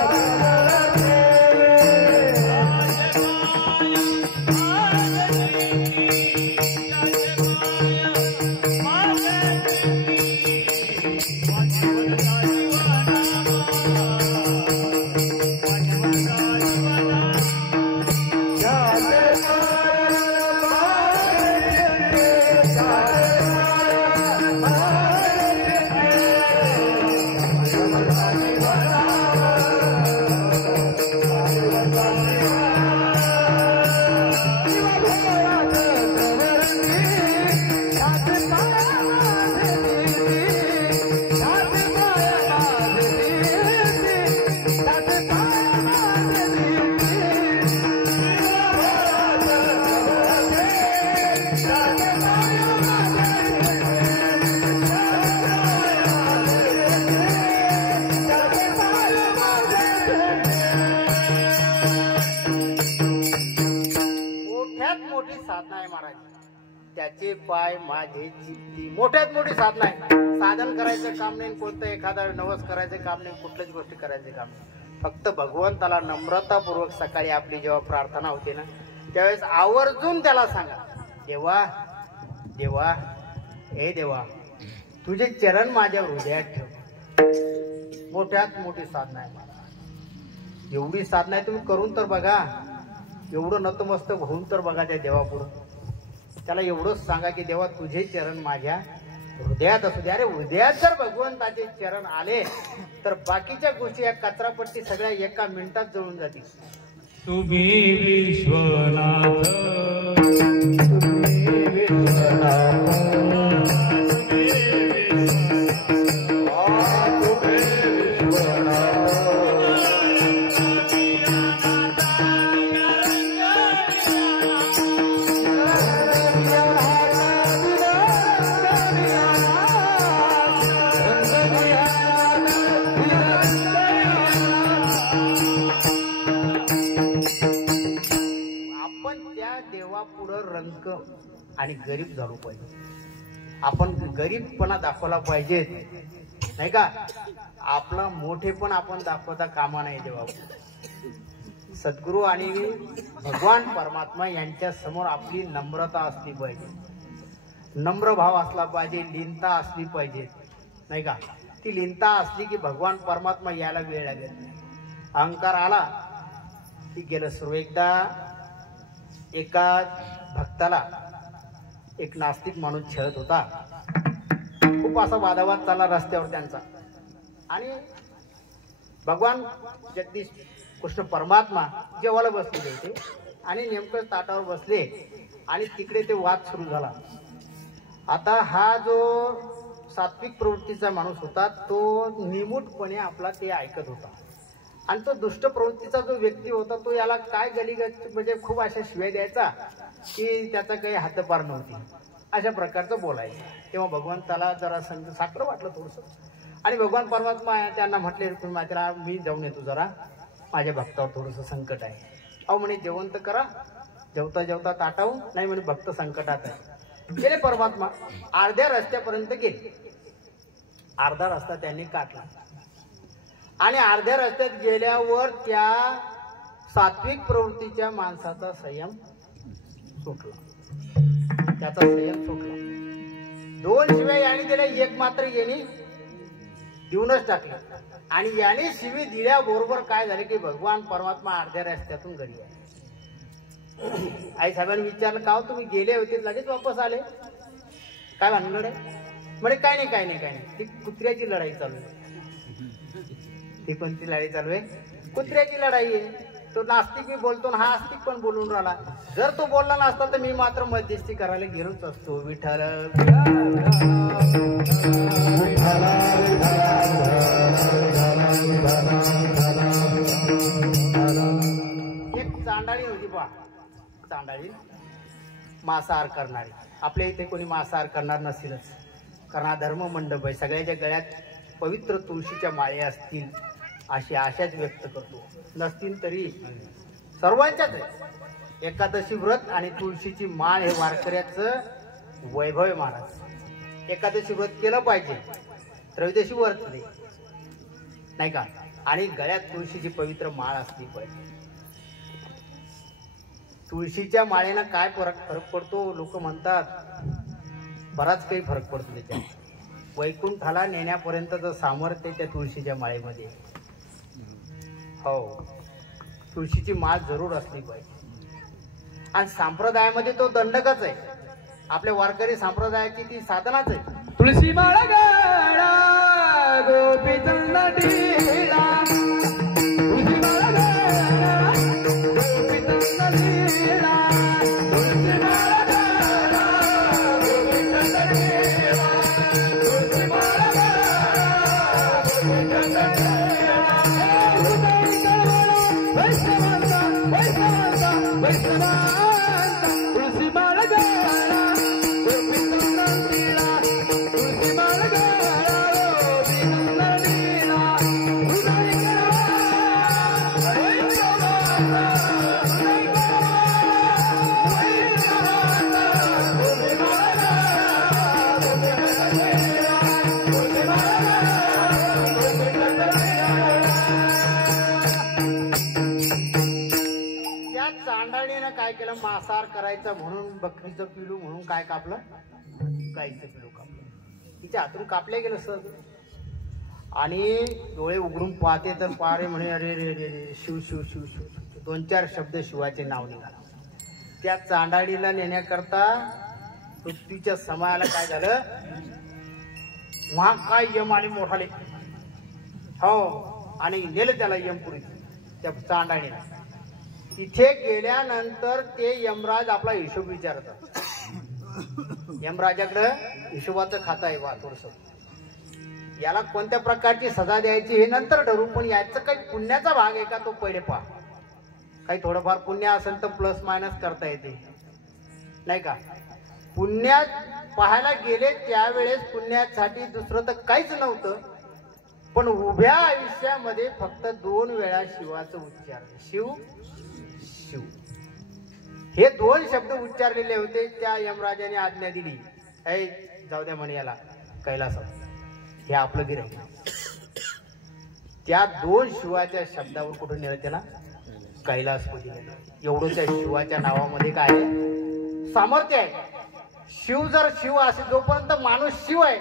त्याचे पाय माझे चित्ती. मोठ्यात मोठी साधना आहे. साधन करायचं काम नाही, कोणतं एखादा नवस करायचं काम नाही, कुठल्याच गोष्टी करायचे काम नाही. फक्त भगवंताला नम्रतापूर्वक सकाळी आपली जेव्हा प्रार्थना होते ना, त्यावेळेस आवर्जून त्याला सांगा, देवा देवा हे देवा तुझे चरण माझ्या हृदयात ठेव. मोठ्यात मोठी साधना आहे मला. एवढी साधना आहे, तुम्ही करून तर बघा. एवढं नतमस्तक होऊन तर बघा त्या देवापुढं. त्याला एवढंच सांगा की देवा तुझे चरण माझ्या हृदयात असू दे. अरे हृदयात जर भगवंताचे चरण आले तर बाकीच्या गोष्टी या कचरापट्टी सगळ्या एका मिनिटात जळून जातील. तुम्ही विश्वनाथ, तुम्ही विश्वनाथ, आणि गरीब झालो पाहिजे. आपण गरीबपणा दाखवला पाहिजे नाही का. आपला मोठेपण आपण दाखवता कामा नाही देवा. सद्गुरू आणि भगवान परमात्मा यांच्या समोर आपली नम्रता असली पाहिजे, नम्र भाव असला पाहिजे, लीनता असली पाहिजे नाही का. ती लीनता असली की भगवान परमात्मा यायला वेळ लागेल नाही. अहंकार आला की गेलं सर्व. एकदा एका भक्ताला एक नास्तिक माणूस छळत होता. खूप असा वादावाद चालला रस्त्यावर त्यांचा. आणि भगवान जगदीश कृष्ण परमात्मा जेवायला बसलेले होते आणि नेमकं ताटावर बसले आणि तिकडे ते वाद सुरू झाला. आता हा जो सात्विक प्रवृत्तीचा माणूस होता तो निमूटपणे आपला ते ऐकत होता, आणि तो दुष्ट प्रवृत्तीचा जो व्यक्ती होता तो याला काय गलीगत म्हणजे खूप अशा शिव्या द्यायचा की त्याचा काही हातपार नव्हती, अशा प्रकारचं बोलायचं. तेव्हा भगवंताला जरा साखर वाटलं थोडंसं, आणि भगवान परमात्मा त्यांना म्हटले रुक्मिणी मातेला मी जाऊन येतो, जरा माझ्या भक्तावर थोडंसं संकट आहे. अहो म्हणे जेवण तर करा, जेवता जेवता ताटावून, नाही म्हणे भक्त संकटात आहे. गेले परमात्मा, अर्ध्या रस्त्यापर्यंत गेले, अर्धा रस्ता त्यांनी काढला, आणि अर्ध्या रस्त्यात गेल्यावर त्या सात्विक प्रवृत्तीच्या माणसाचा संयम सुटला, त्याचा संयम सुटला. 2 शिव्या याने दिल्या, एक मात्र याने देऊनच टाकले, आणि याने शिवी दिल्याबरोबर काय झाले की भगवान परमात्मा अर्ध्या रस्त्यातून घरी आहे. आई साहेबांनी विचारलं का हो तुम्ही गेले होते लगेच वापस आले, काय भानगड आहे? म्हणे काय नाही काय नाही काय नाही, ती कुत्र्याची लढाई चालू आहे. ती कोणती लढाई चालू आहे? कुत्र्याची लढाई आहे. तो नास्तिक मी बोलतो, हा आस्तिक पण बोलून राहिला. जर तो बोलला नसता तर मी मात्र मध्यस्थी करायला गेलोच असतो. विठ्ठल एक चांडाळी होती बा, चांडाळी मांसाहार करणारी. आपल्या इथे कोणी मांसाहार करणार नसेलच, कारण हा धर्म मंडप आहे. सगळ्याच्या गळ्यात पवित्र तुळशीच्या माळे असतील अशी आशाच व्यक्त करतो. नसतील तरी सर्वांच्याच आहे. एकादशी व्रत आणि तुळशीची माळ हे वारकऱ्याचं वैभव आहे महाराज. एकादशी व्रत केलं पाहिजे, त्रयोदशी व्रत नाही का, आणि गळ्यात तुळशीची पवित्र माळ असली पाहिजे. तुळशीच्या माळेनं काय फरक पडतो? लोक म्हणतात बराच काही फरक पडतो त्याच्यात. वैकुंठाला नेण्यापर्यंतचं सामर्थ्य त्या तुळशीच्या माळेमध्ये. हो, तुळशीची माळ जरूर असली पाहिजे. आणि संप्रदायामध्ये तो दंडकच आहे. आपल्या वारकरी संप्रदायाची ती साधनाच आहे. तुळशी माळ गळा गोपी चंदनीला, तुळशी माळ गळा गोपी चंदनीला, तुळशी माळ गळा गोपी चंदनीला, तुळशी माळ गळा गोपी चंदनीला. वैष्णवांचा वैष्णवांचा वैष्णवांचा तुळशी माळ गळा गोपी चंदनीला, तुळशी माळ गळा गोपी चंदनीला. हृदय गळा वैष्णवांचा, हृदय गळा वैष्णवांचा, तुळशी माळ गळा गोपी चंदनीला, तुळशी माळ गळा गोपी चंदनीला. त्या चांडाळीनं काय केलं? मांसाहार करायचा म्हणून बकरीचं पिलू म्हणून काय कापलं? गाईचं पिलू कापलं. तिच्या हातून कापल्या गेलं सहज, आणि डोळे उघडून पाहते तर पारे म्हणे अरे रे रे रे शिव शिव शिव शिव. 2-4 शब्द शिवाचे नाव निघाला. त्या चांडाळीला नेण्याकरता पृथ्वीच्या समायाला काय झालं? वहा काय यम आले मोठाले, हो, आणि नेलं त्याला यमपुरी त्या चांडाळीला. तिथे गेल्यानंतर ते यमराज आपला हिशोब विचारतात. यमराजाकडं हिशोबाचं खातं आहे बा थोडस. याला कोणत्या प्रकारची सजा द्यायची हे नंतर ठरवू, पण याचं काही पुण्याचा भाग आहे का तो पहिले पहा. काही थोडंफार पुण्य असेल तर प्लस मायनस करता येते, नाही का. पुण्यात पाहायला गेले त्यावेळेस पुण्यासाठी दुसरं तर काहीच नव्हतं, पण उभ्या आयुष्यामध्ये फक्त 2 वेळा शिवाचं उच्चार, शिव शिव हे 2 शब्द उच्चारलेले होते. त्या यमराजाने आज्ञा दिली, ऐ जाऊ द्या म्हणे याला कैलासात, हे आपलं गिऱ्हाईक. त्या 2 शिवाच्या शब्दावर कुठून नेलं त्याला? कैलासमध्ये नेलं. एवढं त्या शिवाच्या नावामध्ये काय आहे? सामर्थ्य आहे. शिव जर शिव असे, जोपर्यंत माणूस शिव आहे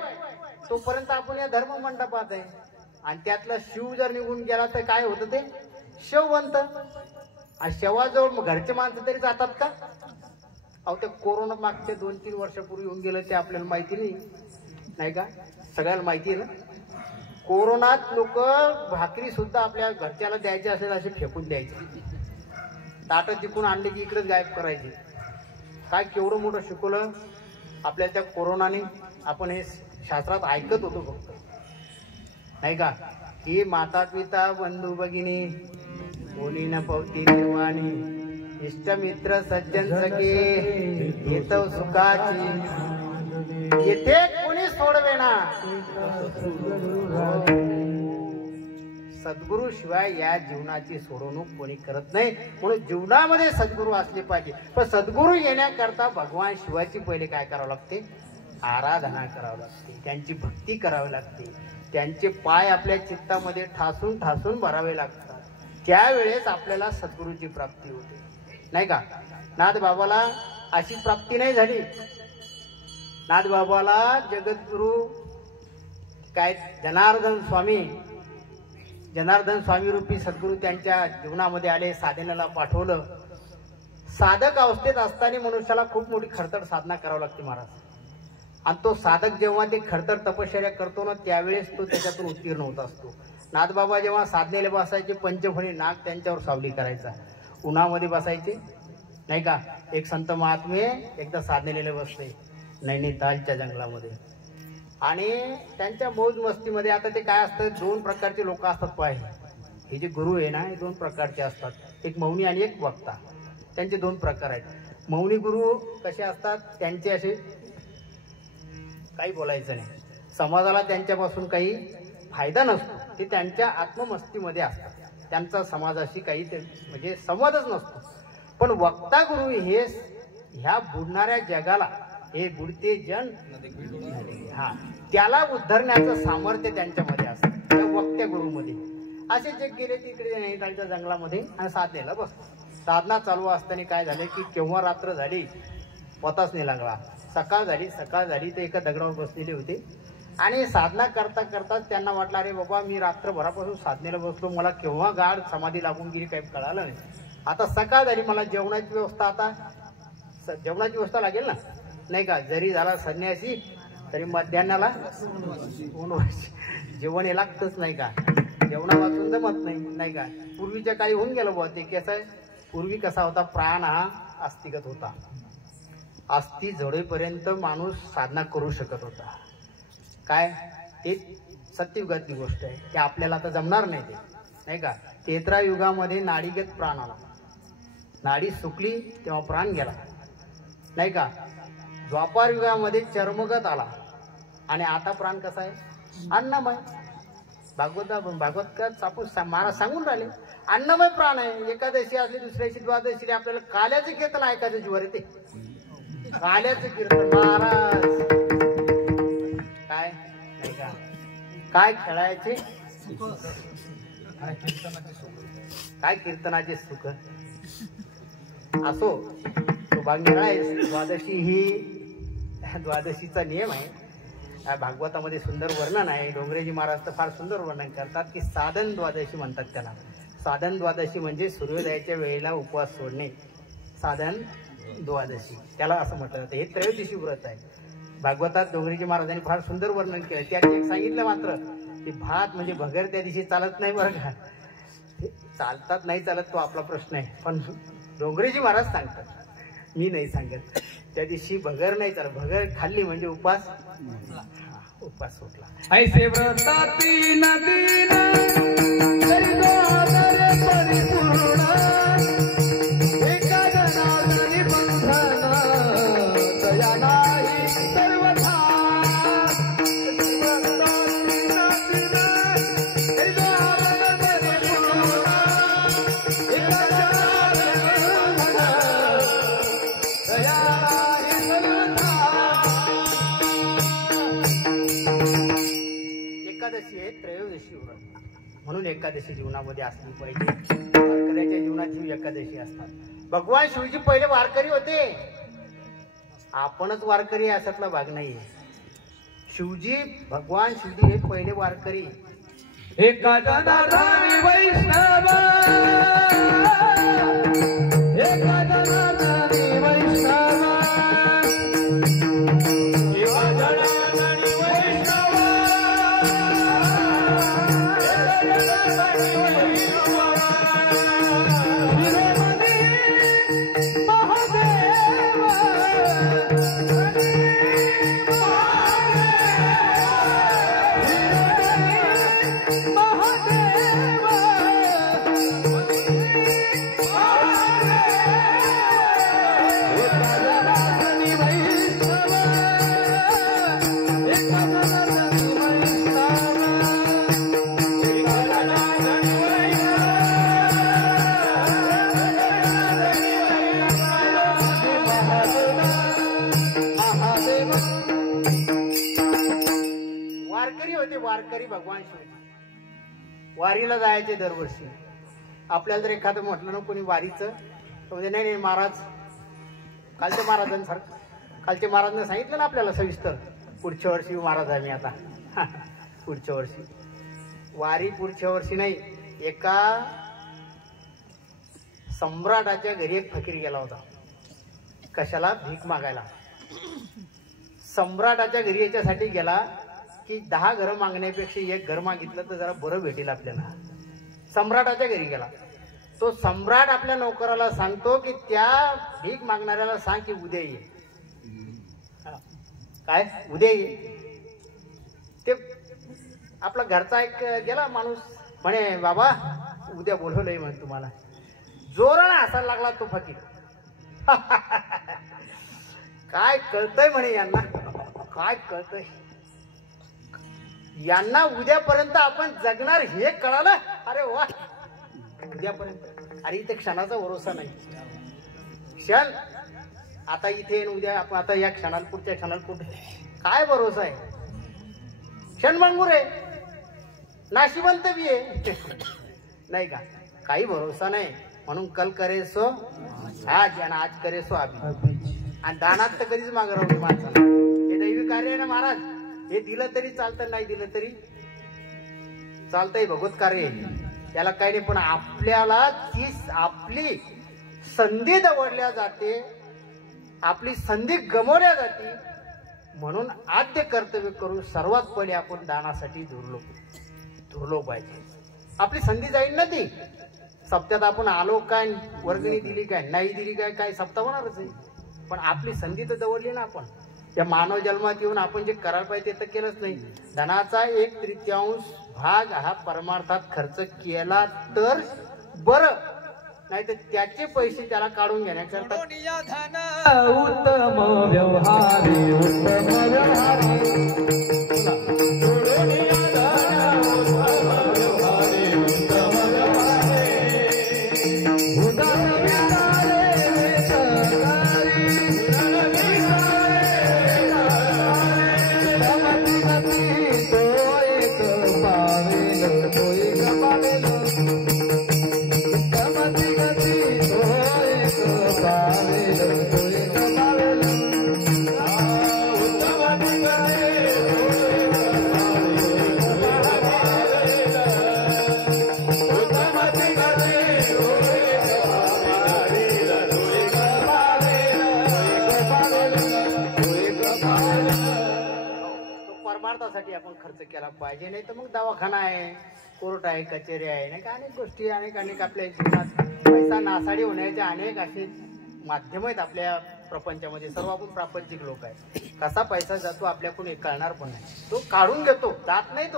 तोपर्यंत आपण या धर्म मंडपात आहे, आणि त्यातला शिव जर निघून गेला तर काय होतं? ते शिववंत. शेवाजवळ घरचे माणसं तरी जातात का? अहो, ते कोरोना मागच्या 2-3 वर्षापूर्वी येऊन गेलं ते आपल्याला माहिती नाही का? सगळ्याला माहिती आहे ना. कोरोनात लोक भाकरी सुद्धा आपल्या घरच्याला द्यायचे असेल असे फेकून द्यायचे. ताटं तिकून आणले की इकडेच गायब करायचे. काय केवढं मोठं शिकवलं. आपल्या त्या कोरोनाने आपण हे शास्त्रात ऐकत होतो फक्त, नाही का, की माता पिता बंधू भगिनी कोणी न पवती निर्वाणी इष्टमित्र सज्जन सखे येतव सुखाची येथे कोणी सोडवेना सद्गुरु शिवाय या जीवनाची सोडवणूक कोणी करत नाही. म्हणून जीवनामध्ये सद्गुरु असले पाहिजे. पण सद्गुरु येण्याकरता भगवान शिवाची पहिले काय करावं लागते, आराधना करावी लागते, त्यांची भक्ती करावी लागते, त्यांचे पाय आपल्या चित्तामध्ये ठासून ठासून भरावे लागतात. त्यावेळेस आपल्याला सद्गुरूची प्राप्ती होते, नाही का. नाथबाबाला अशी प्राप्ती नाही झाली. नाथबाबाला जगद्गुरु काय जनार्दन स्वामी रूपी सद्गुरू त्यांच्या जीवनामध्ये आले, साधनेला पाठवलं. साधक अवस्थेत असताना मनुष्याला खूप मोठी खडतर साधना करावी लागते महाराज. आणि तो साधक जेव्हा ते खडतर तपश्चर्या करतो ना, त्यावेळेस तो त्याच्यातून उत्तीर्ण होत असतो. नाथबाबा जेव्हा साधनेला बसायचे, पंचफणी नाग त्यांच्यावर सावली करायचा, उन्हामध्ये बसायचे, नाही का. एक संत महात्मे एकदा साधनेला बसले नैनितालच्या जंगलामध्ये, आणि त्यांच्या मौज मस्तीमध्ये, आता ते काय असतं, दोन प्रकारचे लोक असतात पाहिजे. हे जे गुरु आहे ना, हे दोन प्रकारचे असतात, एक मौनी आणि एक वक्ता. त्यांचे दोन प्रकार आहेत. मौनी गुरु कसे असतात, त्यांचे असे काही बोलायचं नाही, समाजाला त्यांच्यापासून काही फायदा नसतो, ते त्यांच्या आत्ममस्तीमध्ये असतात, त्यांचा समाजाशी काही ते म्हणजे संवादच नसतो. पण वक्ता गुरु हे ह्या बुडणाऱ्या जगाला, हे बुडते जन हा, त्याला उद्धरण्याचं सामर्थ्य त्यांच्यामध्ये असतं, त्या वक्त्या गुरुमध्ये. असे जे गेले तिकडे नैनितालच्या जंगलामध्ये आणि साधनेला बसतो. साधना चालू असताना काय झाले की केव्हा रात्र झाली पताच नाही लागला. सकाळ झाली ते एका दगडावर बसलेले होते, आणि साधना करता करता त्यांना वाटलं, अरे बाबा मी रात्रभरापासून साधनेला बसलो, मला केव्हा गाढ समाधी लागून गेली काही कळालं नाही. आता सकाळ झाली, मला जेवणाची व्यवस्था, आता जेवणाची व्यवस्था लागेल ना, नाही का. जरी झाला संन्यासी तरी मध्यान्नाला जेवण हे लागतच, नाही का. जेवणा वाचून जमत नाही, नाही का. पूर्वीच्या काळी होऊन गेलं बुवा ते. कसं आहे, पूर्वी कसा होता, प्राण हा अस्थिगत होता. अस्थि जोडेपर्यंत माणूस साधना करू शकत होता. काय ते सत्ययुगातली गोष्ट आहे, ते आपल्याला आता जमणार नाही ते, नाही का. तेत्रा युगामध्ये नाडीगत प्राण आला, नाडी सुकली तेव्हा प्राण गेला, नाही का. द्वापार युगामध्ये चर्मगत आला, आणि आता प्राण कसा आहे, अन्नमय. भागवत आपण महाराज सांगून राहिले, अन्नमय प्राण आहे. एकादशी असली, दुसऱ्याशी द्वादशीला आपल्याला काल्याचं कीर्तन ऐकायचं जीवर येते, काल्याचं कीर्तन महाराज. काय नाही का, काय खेळायचे, काय कीर्तनाचे सुख. असो, तो भाग निराळा आहे. द्वादशी ही द्वादशीचा नियम आहे. भागवतामध्ये सुंदर वर्णन आहे. डोंगरेजी महाराज तर फार सुंदर वर्णन करतात की साधन द्वादशी म्हणतात त्याला. साधन द्वादशी म्हणजे सूर्योदयाच्या वेळेला उपवास सोडणे, साधन द्वादशी त्याला असं म्हटलं जातं. हे त्रयोदशी व्रत आहे. भागवतात डोंगरेजी महाराजांनी फार सुंदर वर्णन केलं. त्यात एक सांगितलं मात्र की भात म्हणजे भगर त्या दिवशी चालत नाही बरं का. चालतात नाही चालत तो आपला प्रश्न आहे, पण डोंगरेजी महाराज सांगतात, मी नाही सांगत. त्या दिवशी भगर नाही चालत, भगर खाल्ली म्हणजे उपास सुटला. ऐसे व्रताती नदीन परिपूर्ण एका जनार्दनी बंधन दया नाही सर्वथा. एकादशी आहे त्रयोदशी व्रत, म्हणून एकादशी जीवनामध्ये असली पाहिजे. वारकऱ्याच्या जीवनात जीव एकादशी असतात. भगवान शिवजी पहिले वारकरी होते, आपणच वारकरी अशातला भाग नाही. भगवान शिवजी हे पहिले वारकरी. एका जनार्दनी वैष्णव, एका जनार्दनी वैष्णव, एका जनार्दनी वैष्णव, शिरोमणी महादेव वारकरी भगवान शिवजी वारीला जायचे दरवर्षी. आपल्याला जर एखादं म्हटलं ना कोणी वारीचं तर म्हणजे नाही महाराज, कालच्या महाराजांना सांगितलं ना आपल्याला सविस्तर, पुढच्या वर्षी महाराज आहे मी आता पुढच्या वर्षी वारी, पुढच्या वर्षी नाही. एका सम्राटाच्या घरी एक फकीर गेला होता. कशाला? भीक मागायला. सम्राटाच्या घरी याच्यासाठी गेला की 10 घरं मागण्यापेक्षा एक घर मागितलं तर जरा बरं भेटेल आपल्याला. सम्राटाच्या घरी गेला. तो सम्राट आपल्या नोकराला सांगतो की त्या भीक मागणाऱ्याला सांग की उद्या ये. काय उद्या ये? ते आपला घरचा एक गेला माणूस म्हणे बाबा उद्या बोलवलंय म्हणे तुम्हाला. जोराने हसायला लागला तो फकीर. काय कळतंय म्हणे यांना, काय कळतंय यांना, उद्यापर्यंत आपण जगणार हे कळालं. अरे वा, उद्यापर्यंत. अरे इथे क्षणाचा भरोसा नाही. क्षण आता इथे उद्या आपण, आता या क्षणाला पुढच्या क्षणाला पुढे काय भरोसा आहे? क्षण मंगूर आहे, नाशिवंत बी आहे नाही का? काही भरोसा नाही. म्हणून कल करे सो आज आणि आज करे सो अभी. आणि दानात तर कधीच मागं राहू नये माणसाला. हे दैवी कार्य आहे ना महाराज. हे दिलं तरी चालतं, नाही दिलं तरी चालतंय. भगवत कार्य आहे, त्याला काही नाही. पण आपल्याला ती आपली संधी दवडल्या जाते, आपली संधी गमावल्या जाते. म्हणून आद्य कर्तव्य करून सर्वात पहिले आपण दानासाठी धुरलो पाहिजे. आपली संधी जाईल ना ती. सप्त्यात आपण आलो काय, वर्गणी दिली काय, नाही दिली काय, काय सप्ताह होणारच आहे. पण आपली संधी तर दवडली ना आपण. या मानव जन्मात येऊन आपण जे करायला पाहिजे ते तर केलंच नाही. धनाचा 1/3 भाग हा परमार्थात खर्च केला तर बरं, नाही तर त्याचे पैसे त्याला काढून घेण्याकरता उत्तम व्यवहारी, उत्तम आपण खर्च केला पाहिजे. नाही तर मग दवाखाना आहे, कोर्ट आहे, कचेरी आहे, नाही का अनेक गोष्टी, अनेक आपल्या जीवनात पैसा नासाडी होण्याचे अनेक असे माध्यम आहेत आपल्या प्रपंचामध्ये. सर्व आपण प्रापंचिक लोक आहे. कसा पैसा जातो आपल्याकडून हे कळणार पण नाही. तो काढून घेतो, जात नाही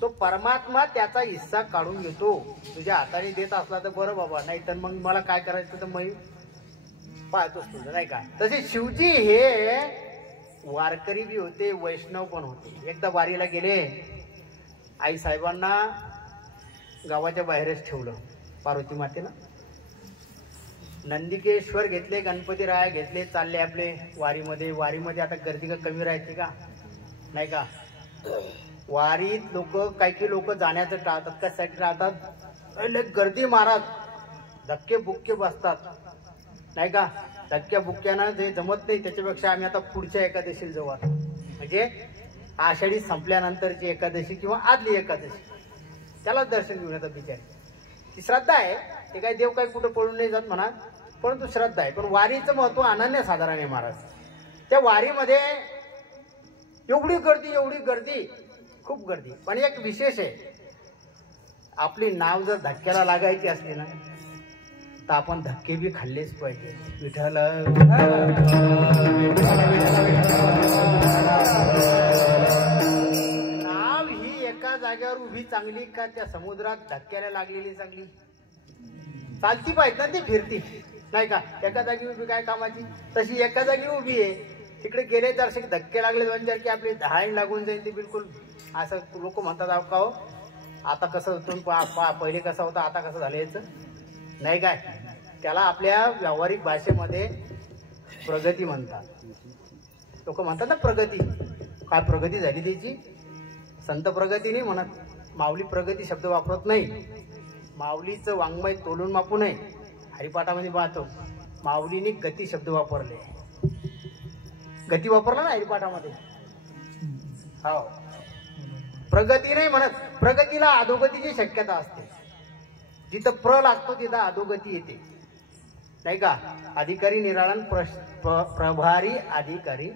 तो परमात्मा त्याचा हिस्सा काढून घेतो. तुझ्या हाताने देत असला तर बरं बाबा, नाही तर मग मला काय करायचं तर मी पाहतोच तुझं, नाही का? तसे शिवजी हे वारकरी बी होते, वैष्णव पण होते. एकदा वारीला गेले. आई साहेबांना गावाच्या बाहेरच ठेवलं पार्वती मातेनं. नंदिकेश्वर घेतले, गणपतीराय घेतले, चालले आपले वारीमध्ये. आता गर्दी का कमी राहते का? नाही का? वारीत काही लोक जाण्याचं टाळतात. कशासाठी टाळतात? गर्दी महाराज, धक्के बुक्के बसतात, नाही का? धक्क्या बुक्क्यानं जे जमत नाही, त्याच्यापेक्षा आम्ही आता पुढच्या एकादशीला जाऊ. आता म्हणजे आषाढी संपल्यानंतरची एकादशी किंवा आदली एकादशी, त्याला दर्शन घेऊन येतात बिचारी. ती श्रद्धा आहे. ते काही देव काही कुठं पळून नाही जात म्हणा, परंतु श्रद्धा आहे. पण वारीचं महत्व अनन्यसाधारण आहे महाराज. त्या वारीमध्ये एवढी गर्दी, खूप गर्दी. पण एक विशेष आहे, आपली नाव जर धक्क्याला लागायची असली ना तर आपण धक्के बी खाल्लेच पाहिजे. विठ्ठल नाव ही एका जागेवर उभी चांगली का त्या समुद्रात धक्क्याला लागलेली चांगली? चालती पाहिजे ना ती, फिरती, नाही का? एका जागी उभी काय कामाची? तशी एका जागी उभी आहे, तिकडे गेले तर धक्के लागले 2-4 की आपली धाड लागून जाईल. ती बिलकुल असं लोक म्हणतात का हो आता कसं होतं, पहिले कसं होतं, आता कसं झालं याचं, नाही काय? त्याला आपल्या व्यावहारिक भाषेमध्ये प्रगती म्हणतात. लोक म्हणतात ना प्रगती. काय प्रगती झाली त्याची? संत प्रगती नाही म्हणत, माऊली प्रगती शब्द वापरत नाही. माऊलीचं वाङ्मय तोलून मापू नये. हरिपाठामध्ये पाहतो माऊलीने गती शब्द वापरले. गती वापरला ना हरिपाठामध्ये. हो, प्रगती नाही म्हणत. प्रगतीला अधोगतीची शक्यता असते. जिथं प्र लागतो तिथं अधोगती येते, नाही का. अधिकारी निराळन, प्रभारी अधिकारी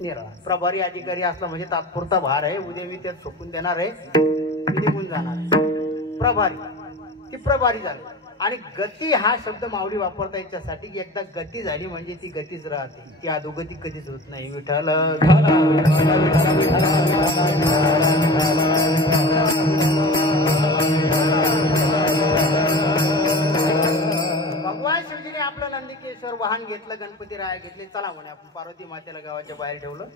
निराळन. प्रभारी अधिकारी असला म्हणजे तात्पुरता भार आहे, उद्या मी त्यात सोपून देणार आहे, मी निघून जाणार आहे. प्रभारी ती प्रभारी झाली. आणि गती हा शब्द माऊली वापरता याच्यासाठी की एकदा गती झाली म्हणजे ती गतीच राहते, ती अधोगती कधीच होत नाही. विठ्ठल भगवान शिवजीने आपलं नंदिकेश्वर वाहन घेतलं, गणपती राया घेतले. चला म्हणे आपण पार्वती मातेला गावाच्या बाहेर ठेवलं.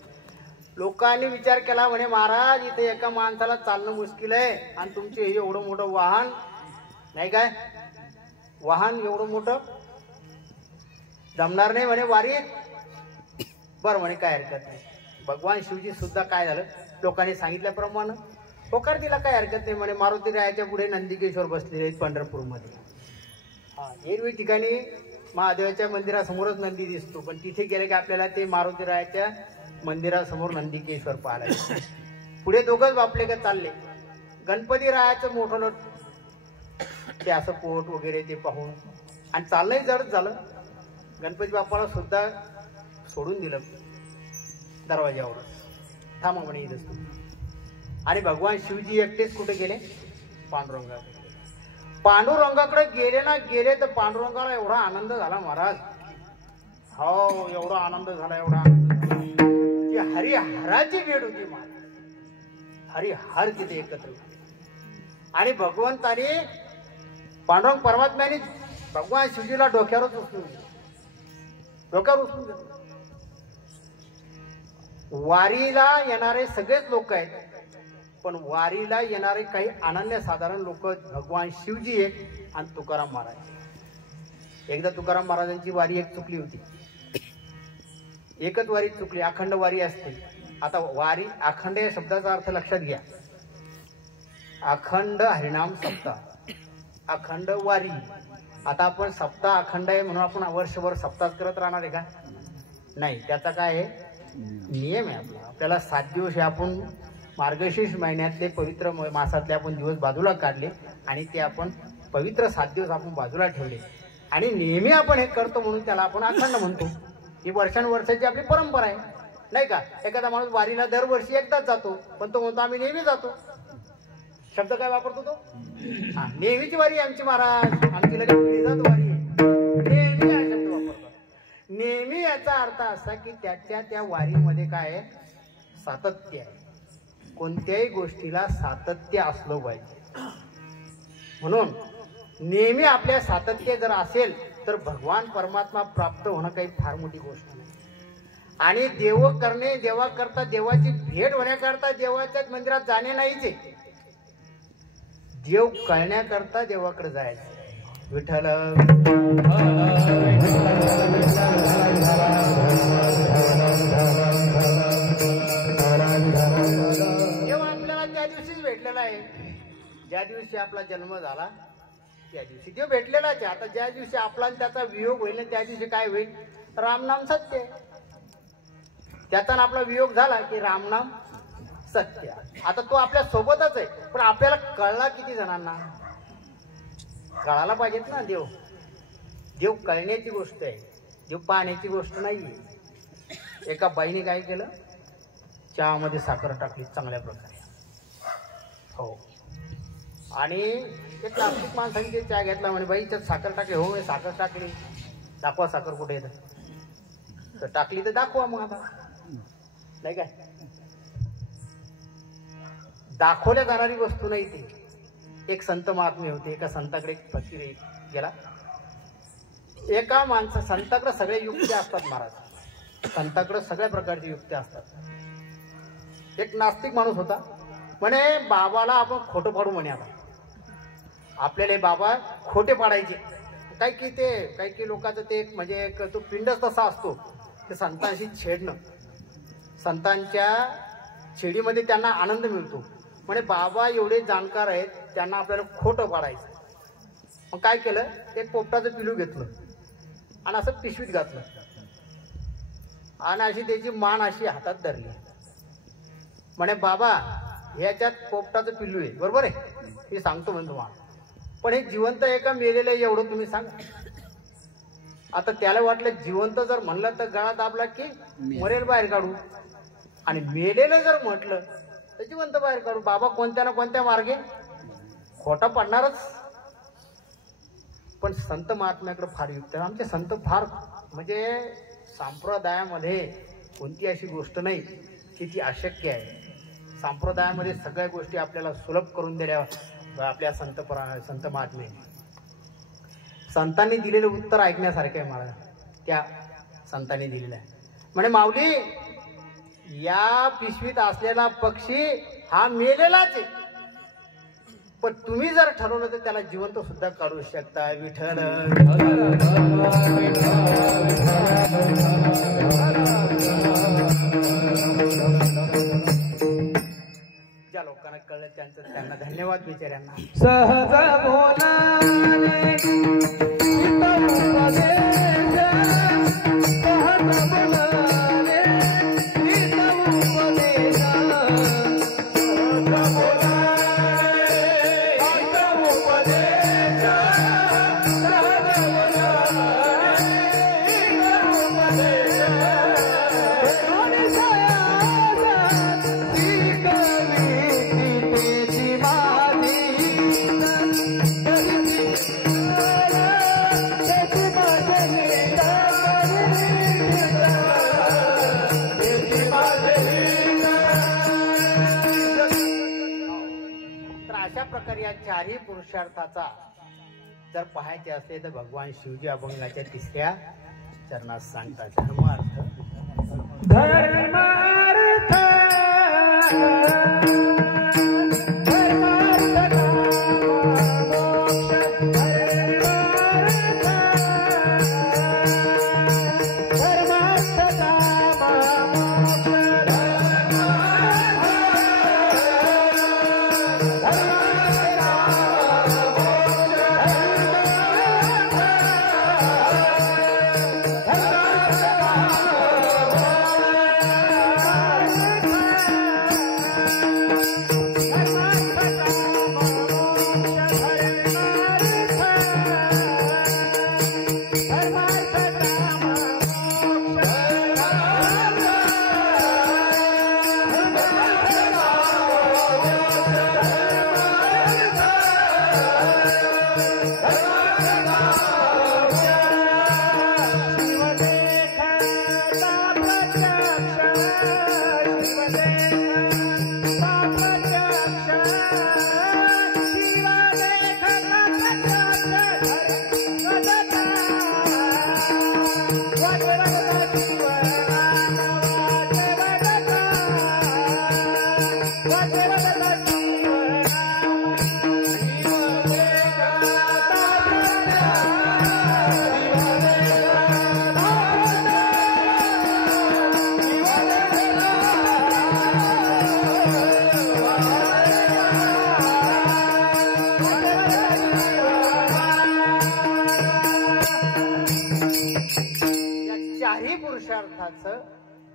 लोकांनी विचार केला म्हणे महाराज इथे एका माणसाला चालणं मुश्किल आहे आणि तुमचे हे एवढं मोठं वाहन, नाही काय वाहन एवढं मोठं जमणार नाही म्हणे वारीत. बरं म्हणे काय हरकत नाही. भगवान शिवजी सुद्धा काय झालं, लोकांनी सांगितल्याप्रमाणे होकार दिला, काय हरकत नाही म्हणे. मारुती रायाच्या पुढे नंदिकेश्वर बसलेले आहेत पंढरपूरमध्ये. हा, एरवी ठिकाणी महादेवाच्या मंदिरासमोरच नंदी दिसतो, पण तिथे गेले की आपल्याला ते मारुती रायाच्या मंदिरासमोर नंदिकेश्वर पाहायला. पुढे दोघंच बापले का चालले. गणपती रायाचं मोठं ते असं पोट वगैरे ते पाहून आणि चाललंय जडच झालं. गणपती बाप्पाला सुद्धा सोडून दिलं दरवाज्यावर, थांबा म्हणे इथंच तू. आणि भगवान शिवजी एकटेच कुठे गेले, पांडुरंगाकडे. पांडुरंगाकडे गेले ना गेले तर पांडुरंगाला एवढा आनंद झाला महाराज. हो, एवढा आनंद झाला, एवढा आनंद की हरिहराची भेट होती महाराज. हरिहर तिथे एकत्र होते. आणि भगवंताने पांडुरंग परमात्म्याने भगवान शिवजीला डोक्यावरच उचलून घेतलं, डोक्यावर उचलून घेतलं. वारीला येणारे सगळेच लोक आहेत, पण वारीला येणारे काही अनन्यसाधारण लोक भगवान शिवजी एक आणि तुकाराम महाराज. एकदा तुकाराम महाराजांची वारी एक चुकली होती. एकच वारी चुकली, अखंड वारी असते. आता वारी अखंड या शब्दाचा अर्थ लक्षात घ्या. अखंड हरिनाम सप्ताह, अखंड वारी. आता आपण सप्ताह अखंड आहे म्हणून आपण वर्षभर सप्ताह करत राहणार आहे का? नाही. त्याचा काय आहे, नियम आहे आपला. आपल्याला 7 दिवस हे आपण मार्गशीर्ष महिन्यातले पवित्र मासातले आपण दिवस बाजूला काढले आणि ते आपण पवित्र 7 दिवस आपण बाजूला ठेवले आणि नेहमी आपण हे करतो म्हणून त्याला आपण अखंड म्हणतो. ही वर्षानुवर्षाची आपली परंपरा आहे, नाही का. एखादा माणूस वारीला दरवर्षी एकदाच जातो, पण तो म्हणतो आम्ही नेहमी जातो. शब्द काय वापरतो तो, हा, नेहमीची वारी आमची महाराज, आमची लगेच जात वारी आहे, नेहमी हा शब्द वापरतो. नेहमी याचा अर्थ असा की त्याच्या त्या वारीमध्ये काय आहे, सातत्य आहे. कोणत्याही गोष्टीला सातत्य असलं पाहिजे. म्हणून नेहमी आपल्या सातत्य जर असेल तर भगवान परमात्मा प्राप्त होणं काही फार मोठी गोष्ट नाही. आणि देव करणे, देवा करता देवाची भेट होण्याकरता देवाच्याच मंदिरात जाणे नाहीचे, देव कळण्याकरता देवाकडे जायचं. विठ्ठल देव आपल्याला त्या दिवशीच भेटलेला आहे, ज्या दिवशी आपला जन्म झाला त्या दिवशी देव भेटलेलाच आहे. आता ज्या दिवशी आपला त्याचा वियोग होईल त्या दिवशी काय होईल, रामनाम सत्य. त्याचा आपला वियोग झाला की रामनाम सत्य. आता तो आपल्या सोबतच आहे, पण आपल्याला कळला किती जणांना, कळायला पाहिजेत ना. देव देव कळण्याची गोष्ट आहे, देव पाहण्याची गोष्ट नाहीये. एका बाईने काय केलं, चहामध्ये साखर टाकली चांगल्या प्रकारे. हो, आणि एक नास्तिक माणसाने चहा घेतला, म्हणे बाई त्यात साखर टाकली. हो, साखर टाकली. दाखवा साखर कुठे येतं, तर टाकली तर दाखवा मग. आता नाही काय, दाखवल्या जाणारी वस्तू नाही ती. एक संत महात्मे होते, एका संताकडे एक फकीर गेला. एका संताकडे सगळे युक्त्या असतात महाराज, संताकडे सगळ्या प्रकारची युक्त्या असतात. एक नास्तिक माणूस होता, म्हणे बाबाला आपण खोटं पाडू म्हणे. आता आपल्याला बाबा खोटे पाडायचे. काही लोकांचं ते एक म्हणजे एक तो पिंडच तसा असतो, ते संतांशी छेडणं, संतांच्या शिर्डीमध्ये त्यांना आनंद मिळतो. म्हणजे बाबा एवढे जाणकार आहेत, त्यांना आपल्याला खोटं पाडायचं. मग काय केलं, एक पोपटाचं पिलू घेतलं आणि असं पिशवीत घातलं आणि अशी त्याची मान अशी हातात धरली. म्हणे बाबा ह्याच्यात पोपटाचं पिल्लू आहे, बरोबर आहे, मी सांगतो म्हणजे तुम्हाला, पण हे जिवंत आहे का मेलेलं आहे एवढं तुम्ही सांगा. आता त्याला वाटलं जिवंत जर म्हणलं तर गळा दाबला की मरेल बाहेर काढू, आणि मेलेलं जर म्हटलं तर जिवंत बाहेर काढू. बाबा कोणत्या ना कोणत्या मार्गे खोटा पडणारच. पण संत महात्म्याकडे फार युक्त आहे. आमचे संत फार म्हणजे संप्रदायामध्ये कोणती अशी गोष्ट नाही की ती अशक्य आहे. संप्रदायामध्ये सगळ्या गोष्टी आपल्याला सुलभ करून दिल्या आपल्या संत महात्मे. संतांनी दिलेलं उत्तर ऐकण्यासारखं आहे. मला त्या संतांनी दिलेलं आहे. म्हणे माऊली या पिशवीत असलेला पक्षी हा मेलेलाच आहे, पण तुम्ही जर ठरवलं तर त्याला जिवंत सुद्धा काढू शकता. विठ्ठल ज्या लोकांना कळलं त्यांना धन्यवाद बिचाऱ्यांना. सहज बोलाने चारही पुरुषार्थाचा जर पाहायचे असले तर भगवान शिवजी अभंगाच्या 3ऱ्या चरणात सांगतात. धर्मार्थ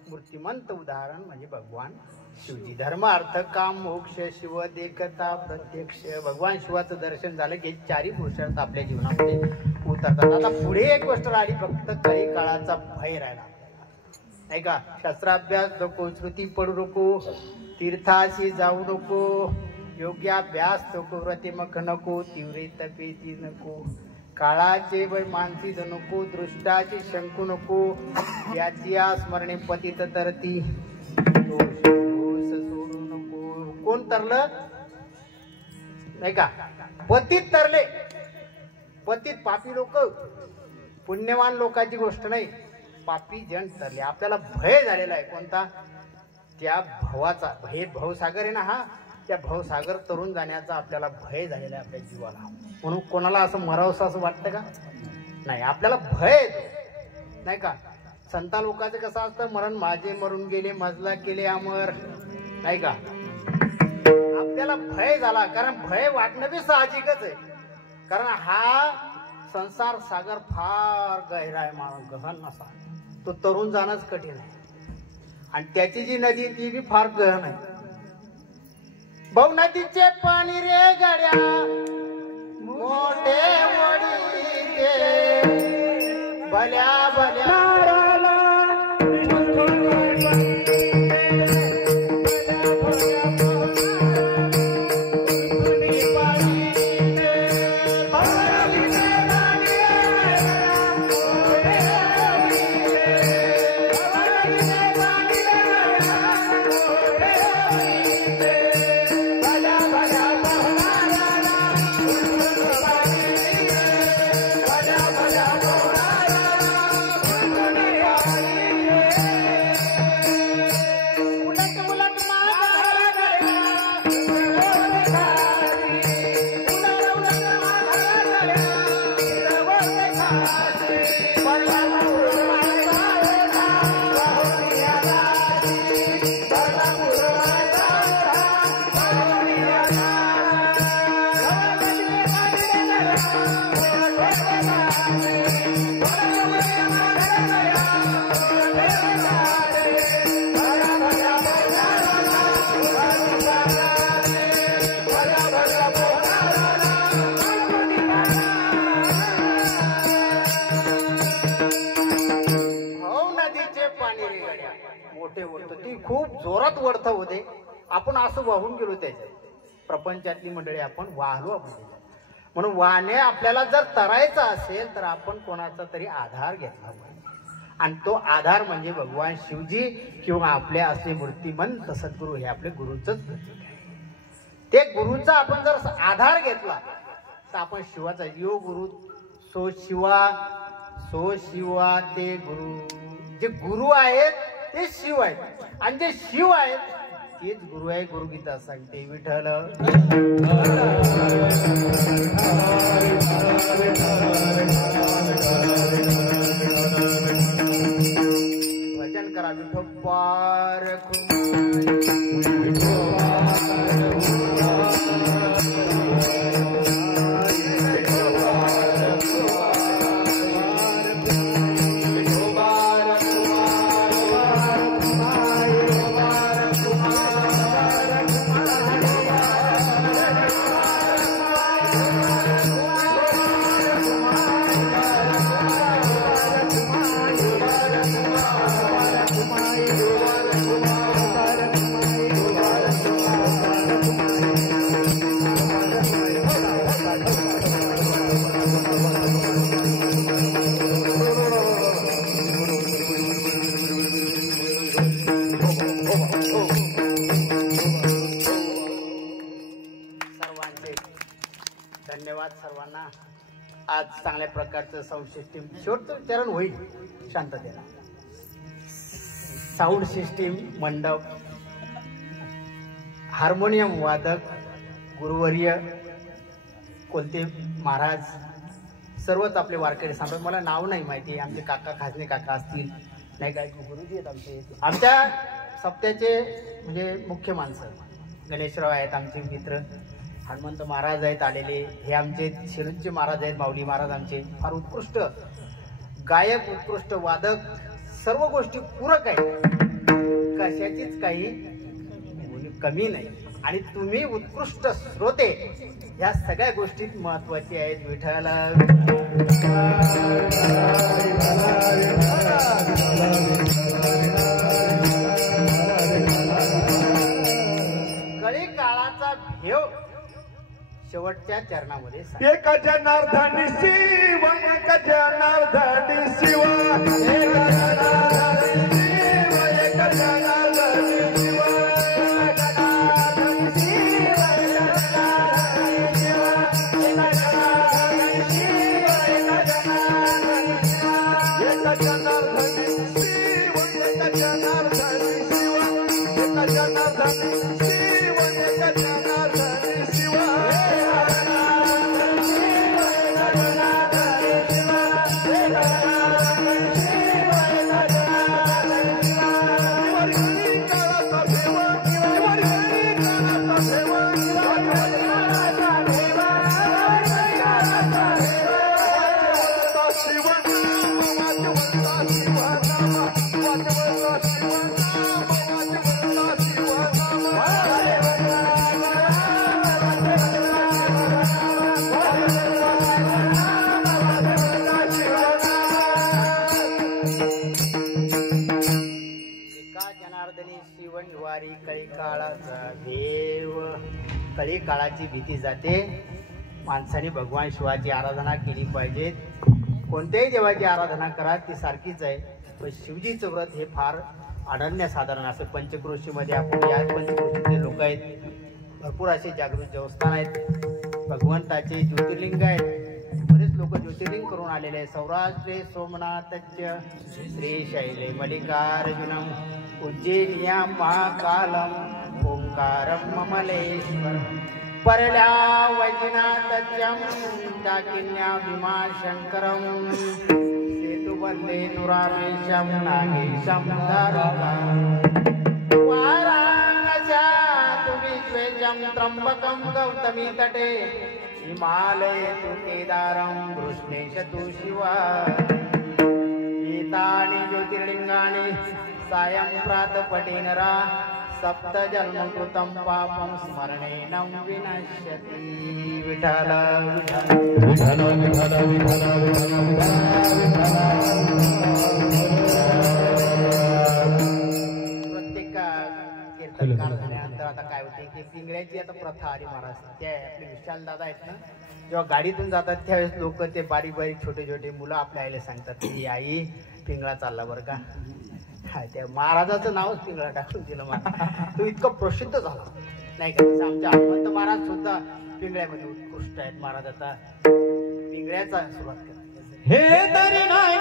मूर्तिमंत उदाहरण म्हणजे भगवान शिवजी. धर्म अर्थ काम मोक्ष शिव देखता प्रत्यक्ष. भगवान शिवाचं दर्शन झालं की चारही पुरुषार्थ आपल्या जीवनामध्ये उतरतात. आता पुढे एक गोष्ट राहिली, फक्त काही काळाचा भय राहिला नाही का. शास्त्राभ्यास नको, श्रुती पडू नको, तीर्थाशी जाऊ नको, योग्याभ्यास नको, व्रतिमक नको, तीव्र तपेची नको, काळाचे वय मानसी नको, दृष्टाची शंकू नको, याची स्मरणे पतित तरती, दोष सोडू नको. कोण तरलं नाही का, पतित तरले. पतित पापी लोक, पुण्यवान लोकांची गोष्ट नाही, पापी जन तरले. आपल्याला भय झालेला आहे कोणता, त्या भवाचा. हे भवसागर आहे ना, हा त्या भवसागर तरुण जाण्याचा आपल्याला भय झालेला आहे आपल्या जीवाला. म्हणून कोणाला असं मरावंसं असं वाटतं का, नाही, आपल्याला भय येतो नाही का. संता लोकांचं कसं असतं, मरण माझे मरून गेले, मजला केले अमर, नाही का? आपल्याला भय झाला, कारण भय वाटणं बी साहजिकच आहे, कारण हा संसार सागर फार गहिरा आहे, गहन असा. तो तरुण जाणंच कठीण आहे आणि त्याची जी नदी ती बी फार गहन आहे. भाऊ नदीचे पाणी रे गड्या मोठे वडीचे भल्या भल्या खूप जोरात वळत होते. आपण असं वाहून गेलो त्याच्यात, प्रपंचातली मंडळी आपण वाहलो आपण. म्हणून वाहने आपल्याला जर तरायचं असेल तर आपण कोणाचा तरी आधार घेतला पाहिजे, आणि तो आधार म्हणजे भगवान शिवजी किंवा आपले असे मूर्तिमंत सद्गुरू, हे आपले गुरुचंच प्रतीक आहे. ते गुरुचा आपण जर आधार घेतला तर आपण शिवाचा यो गुरु सो शिवा ते गुरु. जे गुरु आहेत ते शिव आहेत, आणि जे शिव आहेत तेच गुरु आहे. गुरुगीता सांगते विठ्ठल भजन करा विठोबार धन्यवाद सर्वांना. आज चांगल्या प्रकारचं साऊंड सिस्टीम शेवटचं चरण होईल शांततेला. साऊंड सिस्टीम, मंडप, हार्मोनियम वादक गुरुवर्य कोलते महाराज, सर्वच आपले वारकरी सांभाळ. मला नाव नाही माहिती, आमचे काका खाजने काका असतील, नाही काय गुरुजी आहेत आमचे. आमच्या सप्त्याचे म्हणजे मुख्य माणसं गणेशराव आहेत आमचे मित्र, हनुमंत महाराज आहेत आलेले, हे आमचे शिरूंचे महाराज आहेत, माऊली महाराज आमचे फार उत्कृष्ट गायक, उत्कृष्ट वादक, सर्व गोष्टी पूरक आहेत, कशाचीच काही कमी नाही. आणि तुम्ही उत्कृष्ट श्रोते, या सगळ्या गोष्टीत महत्वाची आहेत. विठ्ठल कळी काळाचा भेव शेवटच्या चरणामध्ये एका जनार्दनी शिव, एका जनार्दनी शिव, एका जनार्दनी शिव, एका जनार्दनी शिव, एका जनार्दनी शिव, एका जनार्दनी शिव, एका जनार्दनी शिव, एका जनार्दनी शिव, एका जनार्दनी शिव, एका जनार्दनी शिव, एका जनार्दनी शिव. निवारी कळी काळाचा देव. कळी काळाची भीती जाते. माणसाने भगवान शिवाची आराधना केली पाहिजे. कोणत्याही देवाची आराधना करा ती सारखीच आहे, पण शिवजीचं व्रत हे फार अनन्यसाधारण. असं पंचक्रोशीमध्ये आपण याच पंचक्रोशीतले लोक आहेत. भरपूर असे जागृत देवस्थान आहेत, भगवंताचे ज्योतिर्लिंग आहेत. बरेच लोक ज्योतिर्लिंग करून आलेले आहेत. सौराष्ट्रे सोमनाथस्य श्रीशैले मल्लिकार्जुनम उज्जैन्यां महाकालम ओंकारं ममलेश्वर परल्या वैजनाथत्यं दाकिन्या भीमाशंकरं सेतुबंधे नुरामेशं नागेशं दारुका त्र्यंबकं गौतमी तटे हिमालये तु केदारं कृष्णेश तु शिवा. एतानि ज्योतिर्लिंगानि सायं प्रातः नरा सप्त जन्म कृतं पापं स्मरणेन विनश्यति. विठ्ठल विठ्ठल विठ्ठल विठ्ठल कीर्तनकार झाल्यानंतर आता काय होते की पिंगळ्याची आता प्रथा आली महाराज. ते आपले विशाल दादा आहेत ना, जेव्हा गाडीतून जातात त्यावेळेस लोक ते बारीक बारीक छोटे छोटे मुलं आपल्या आईला सांगतात की आई पिंगळा चालला बरं का. हा, त्या महाराजाचं नावच पिंगळा टाकून दिलं मला. तो इतकं प्रसिद्ध झाला नाही का. आमच्या हनुमंत महाराज सुद्धा पिंगळ्यामध्ये उत्कृष्ट आहेत. महाराज आता पिंगळ्याचा सुरुवात करतात. हे तरी नाही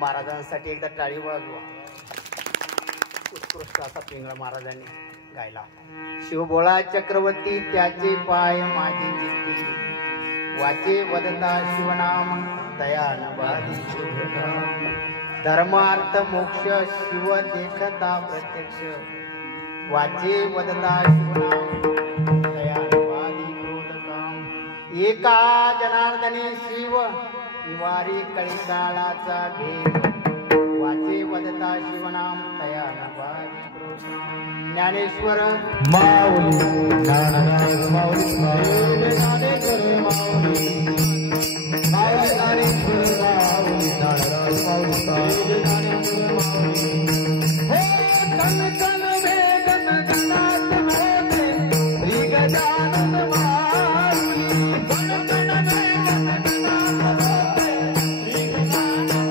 महाराजांसाठी एकदा टाळी वाजवा. उत्कृष्ट असा पिंगळा महाराजांनी गायला. शिवभोळा चक्रवर्ती त्याचे पाय माझी जिंकली, वाचे वदता शिवनाम दयानवादी धर्म अर्थ मोक्ष शिव देखता प्रत्यक्ष, वाचे वदता शिवनाम दयानवादी क्रोधकाम. एका जनार्दनी शिव निवारी कळी काळाचा भेद. वाचे वदता शिवनाम तया ज्ञानेश्वर माऊली ज्ञानराज माऊली ज्ञानेश्वर माऊली ज्ञानेश्वर माऊली ज्ञानराज माऊली कन कन में गण गणात होते श्री गजानन माऊली कन कन में गण गणात होते श्री गजानन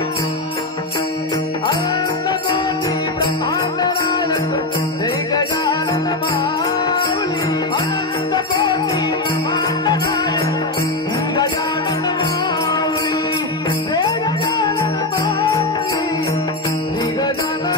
अनंत कोटि ब्रह्मांड नायक श्री गजानन माऊली अनंत कोटि ब्रह्मांड नायक श्री गजानन माऊली श्री गजानन माऊली श्री गजानन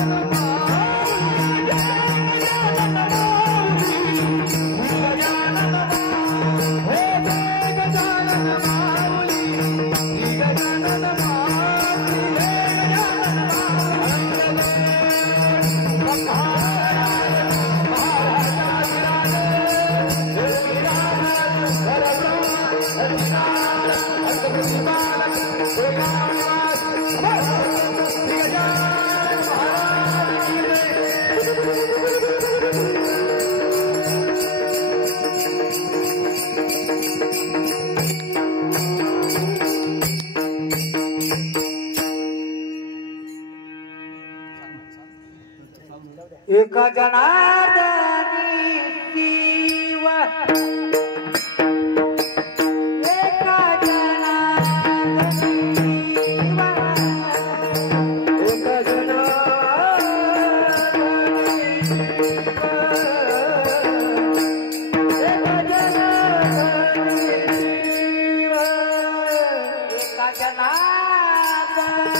एक जनार्दनी शिव एक जनार्दनी शिव एक जनार्दनी शिव एक जनार्दनी शिव एक जनार्दनी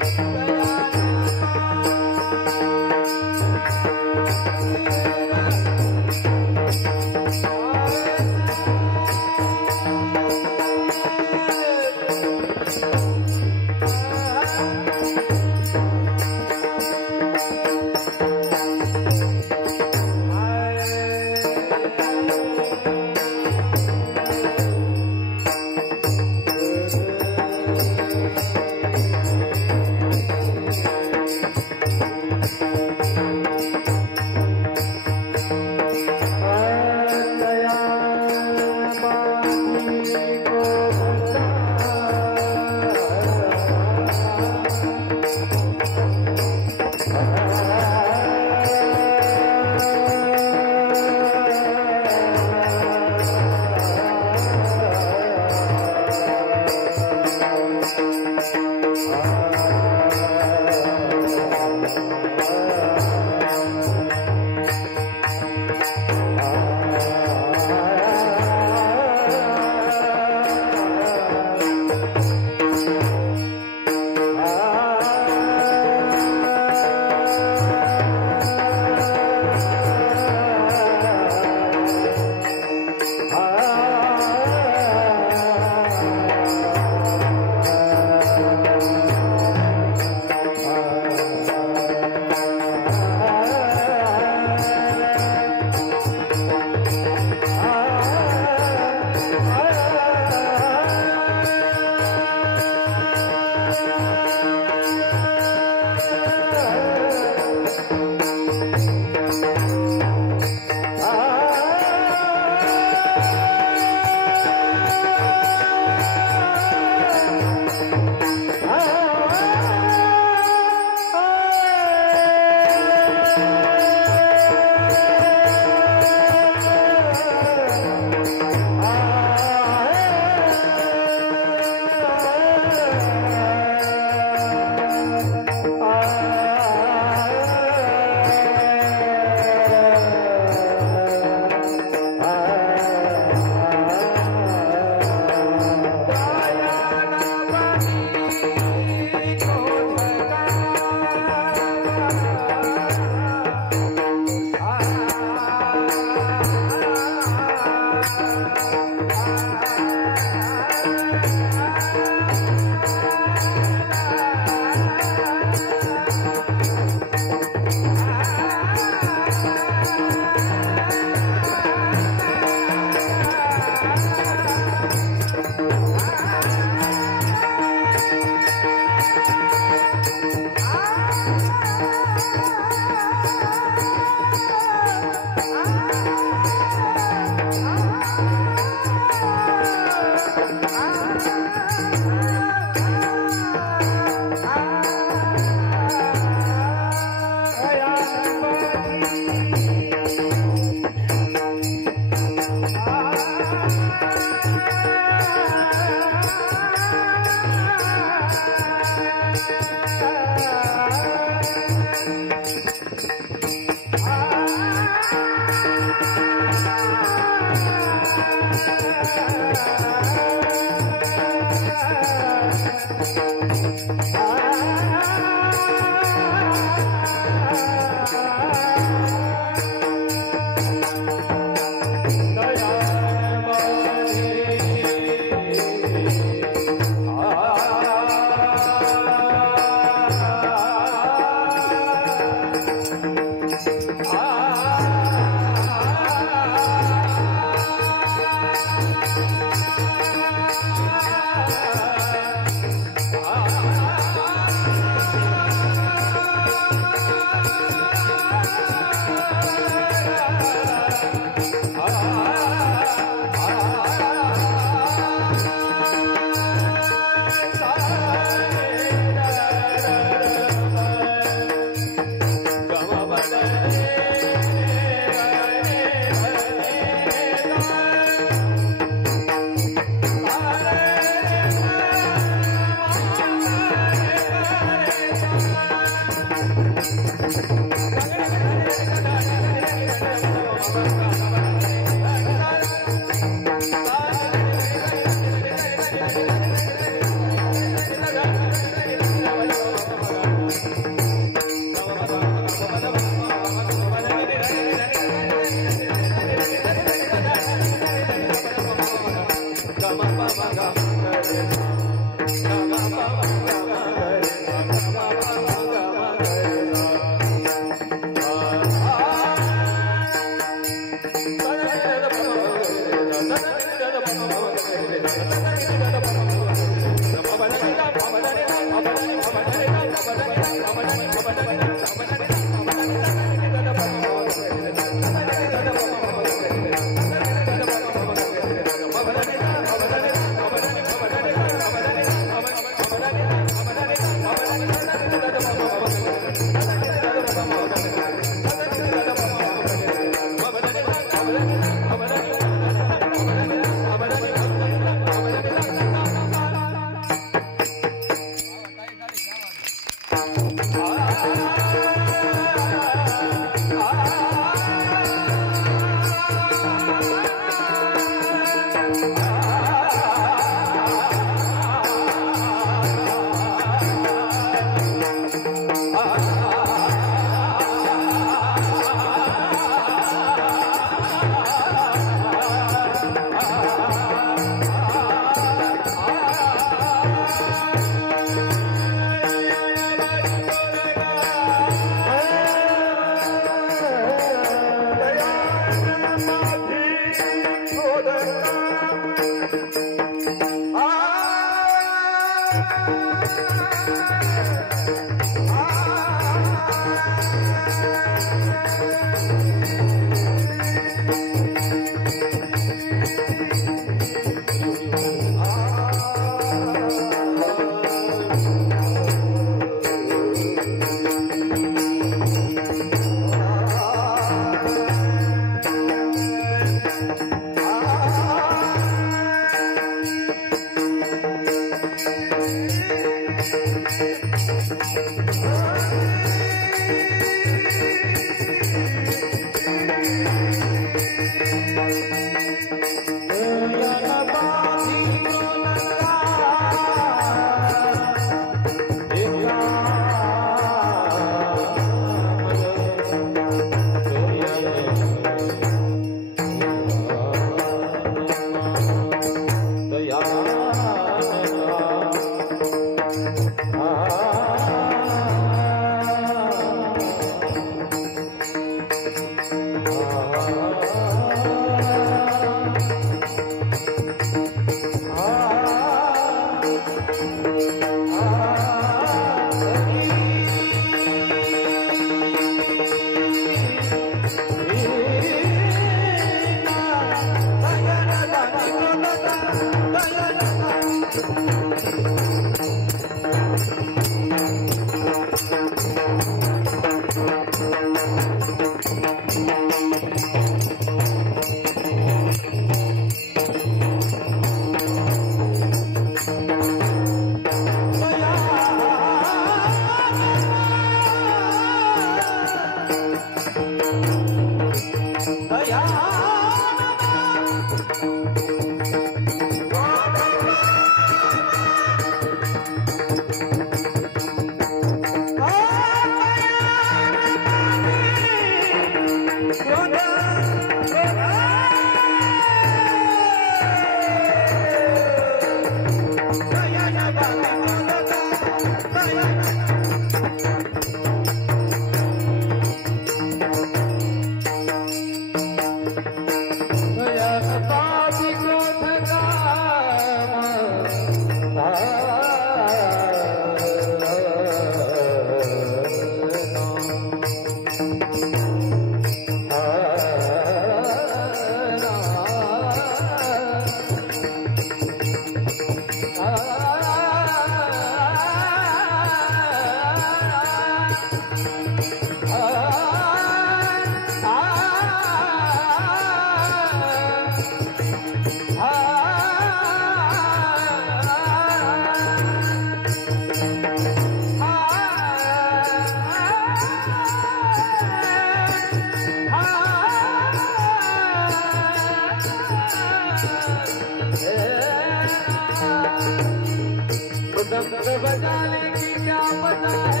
बजाने की क्या पता है,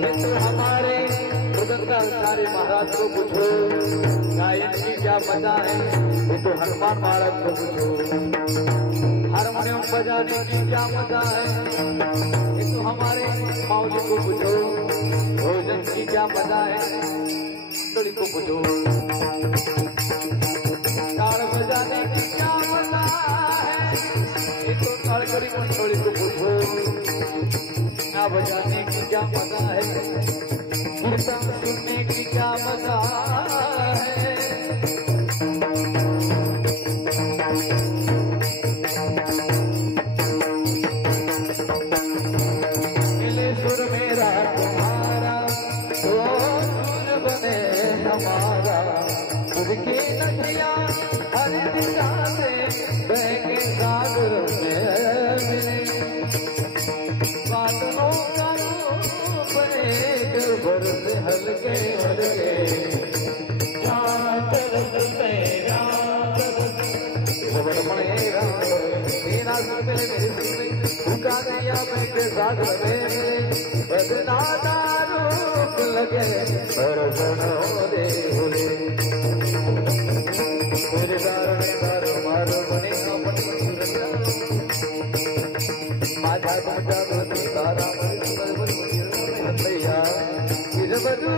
ये तो हमारे सारे महाराज को पूछो। गायन की क्या पता है, ये तो हनुमान महाराज को पूछो। हारमोनियम बजाने की क्या पता है, ये तो हमारे माऊली को पूछो। भोजन की क्या पता है, मंडली को पूछो। ताड़ बजाने की क्या पता है, ये तो ताड़करी मंडली को पूछो। ना बजाने की क्या पता है, कीर्तन सुनने की क्या मजा है। मिले सुर मेरा तुम्हारा, तो सुर बने हमारा। सुर की नदियाँ हर दिशा से बह के सागर में मिले। बादलों का रूप एक बरस हल्के हल्के। मेरा उकारिया में के सागर में बदनाता रूप लगे बरसनों दे भूले। मेरे दार में दार मारो बने अपनी माझा माझा बनी तारा भैया गिरबरू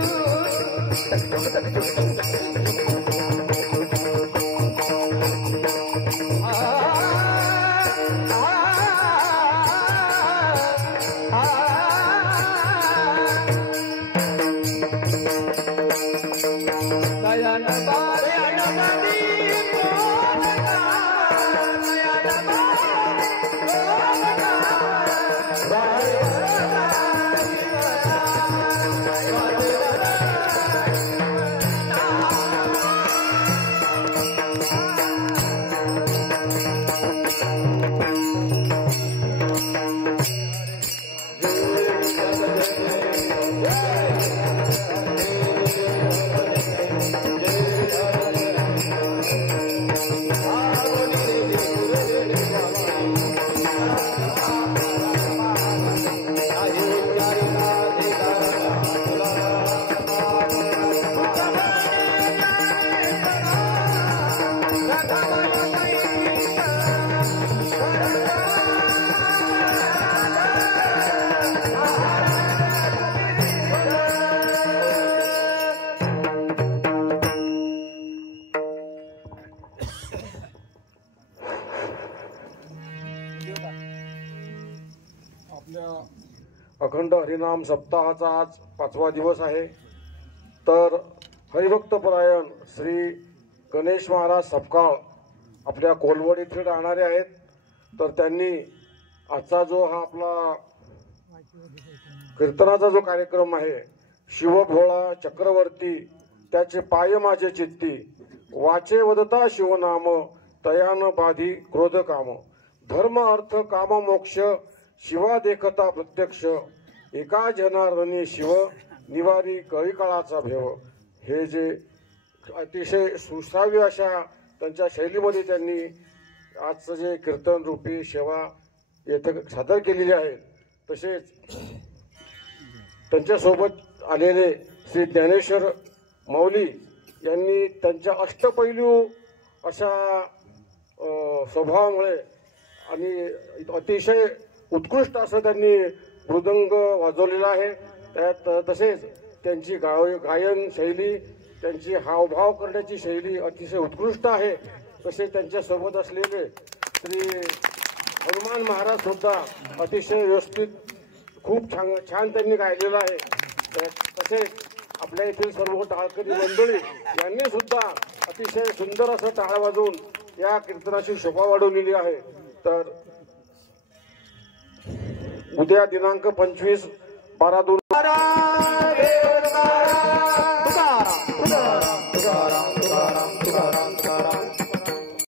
अखंड हरिनाम सप्ताहाचा आज 5वा दिवस आहे। तर हरिभक्तपरायण श्री गणेश महाराज सपकाळ आपल्या कोलवड येथे राहणारे आहेत। तर त्यांनी आजचा जो हा आपला कीर्तनाचा जो कार्यक्रम आहे, शिव भोळा चक्रवर्ती त्याचे पाय माझे चित्ती, वाचे वदता शिवनाम तयान बाधी क्रोध काम, धर्म अर्थ काम मोक्ष शिवा देखता प्रत्यक्ष, एका जनार्दनी शिव निवारी कळीकाळाचा भेव। हे जे अतिशय सुश्राव्य अशा त्यांच्या शैलीमध्ये त्यांनी आजचं जे कीर्तन रूपी सेवा येथे सादर केलेली आहे, तसेच त्यांच्यासोबत आलेले श्री ज्ञानेश्वर माऊली यांनी त्यांच्या अष्टपैलू अशा स्वभावामुळे आणि अतिशय उत्कृष्ट असं त्यांनी मृदंग वाजवलेला आहे. त्यात तसेच त्यांची गायन शैली, त्यांची हावभाव करण्याची शैली अतिशय उत्कृष्ट आहे. तसेच त्यांच्या सोबत असलेले श्री हनुमान महाराज सुद्धा अतिशय व्यवस्थित खूप छान त्यांनी गायलेलं आहे. तसेच आपल्या येथील सर्व टाळकरी मंडळी यांनी सुद्धा अतिशय सुंदर असं टाळ वाजवून या कीर्तनाची शोभा वाढवलेली आहे. तर उद्या दिनांक 25/12/2022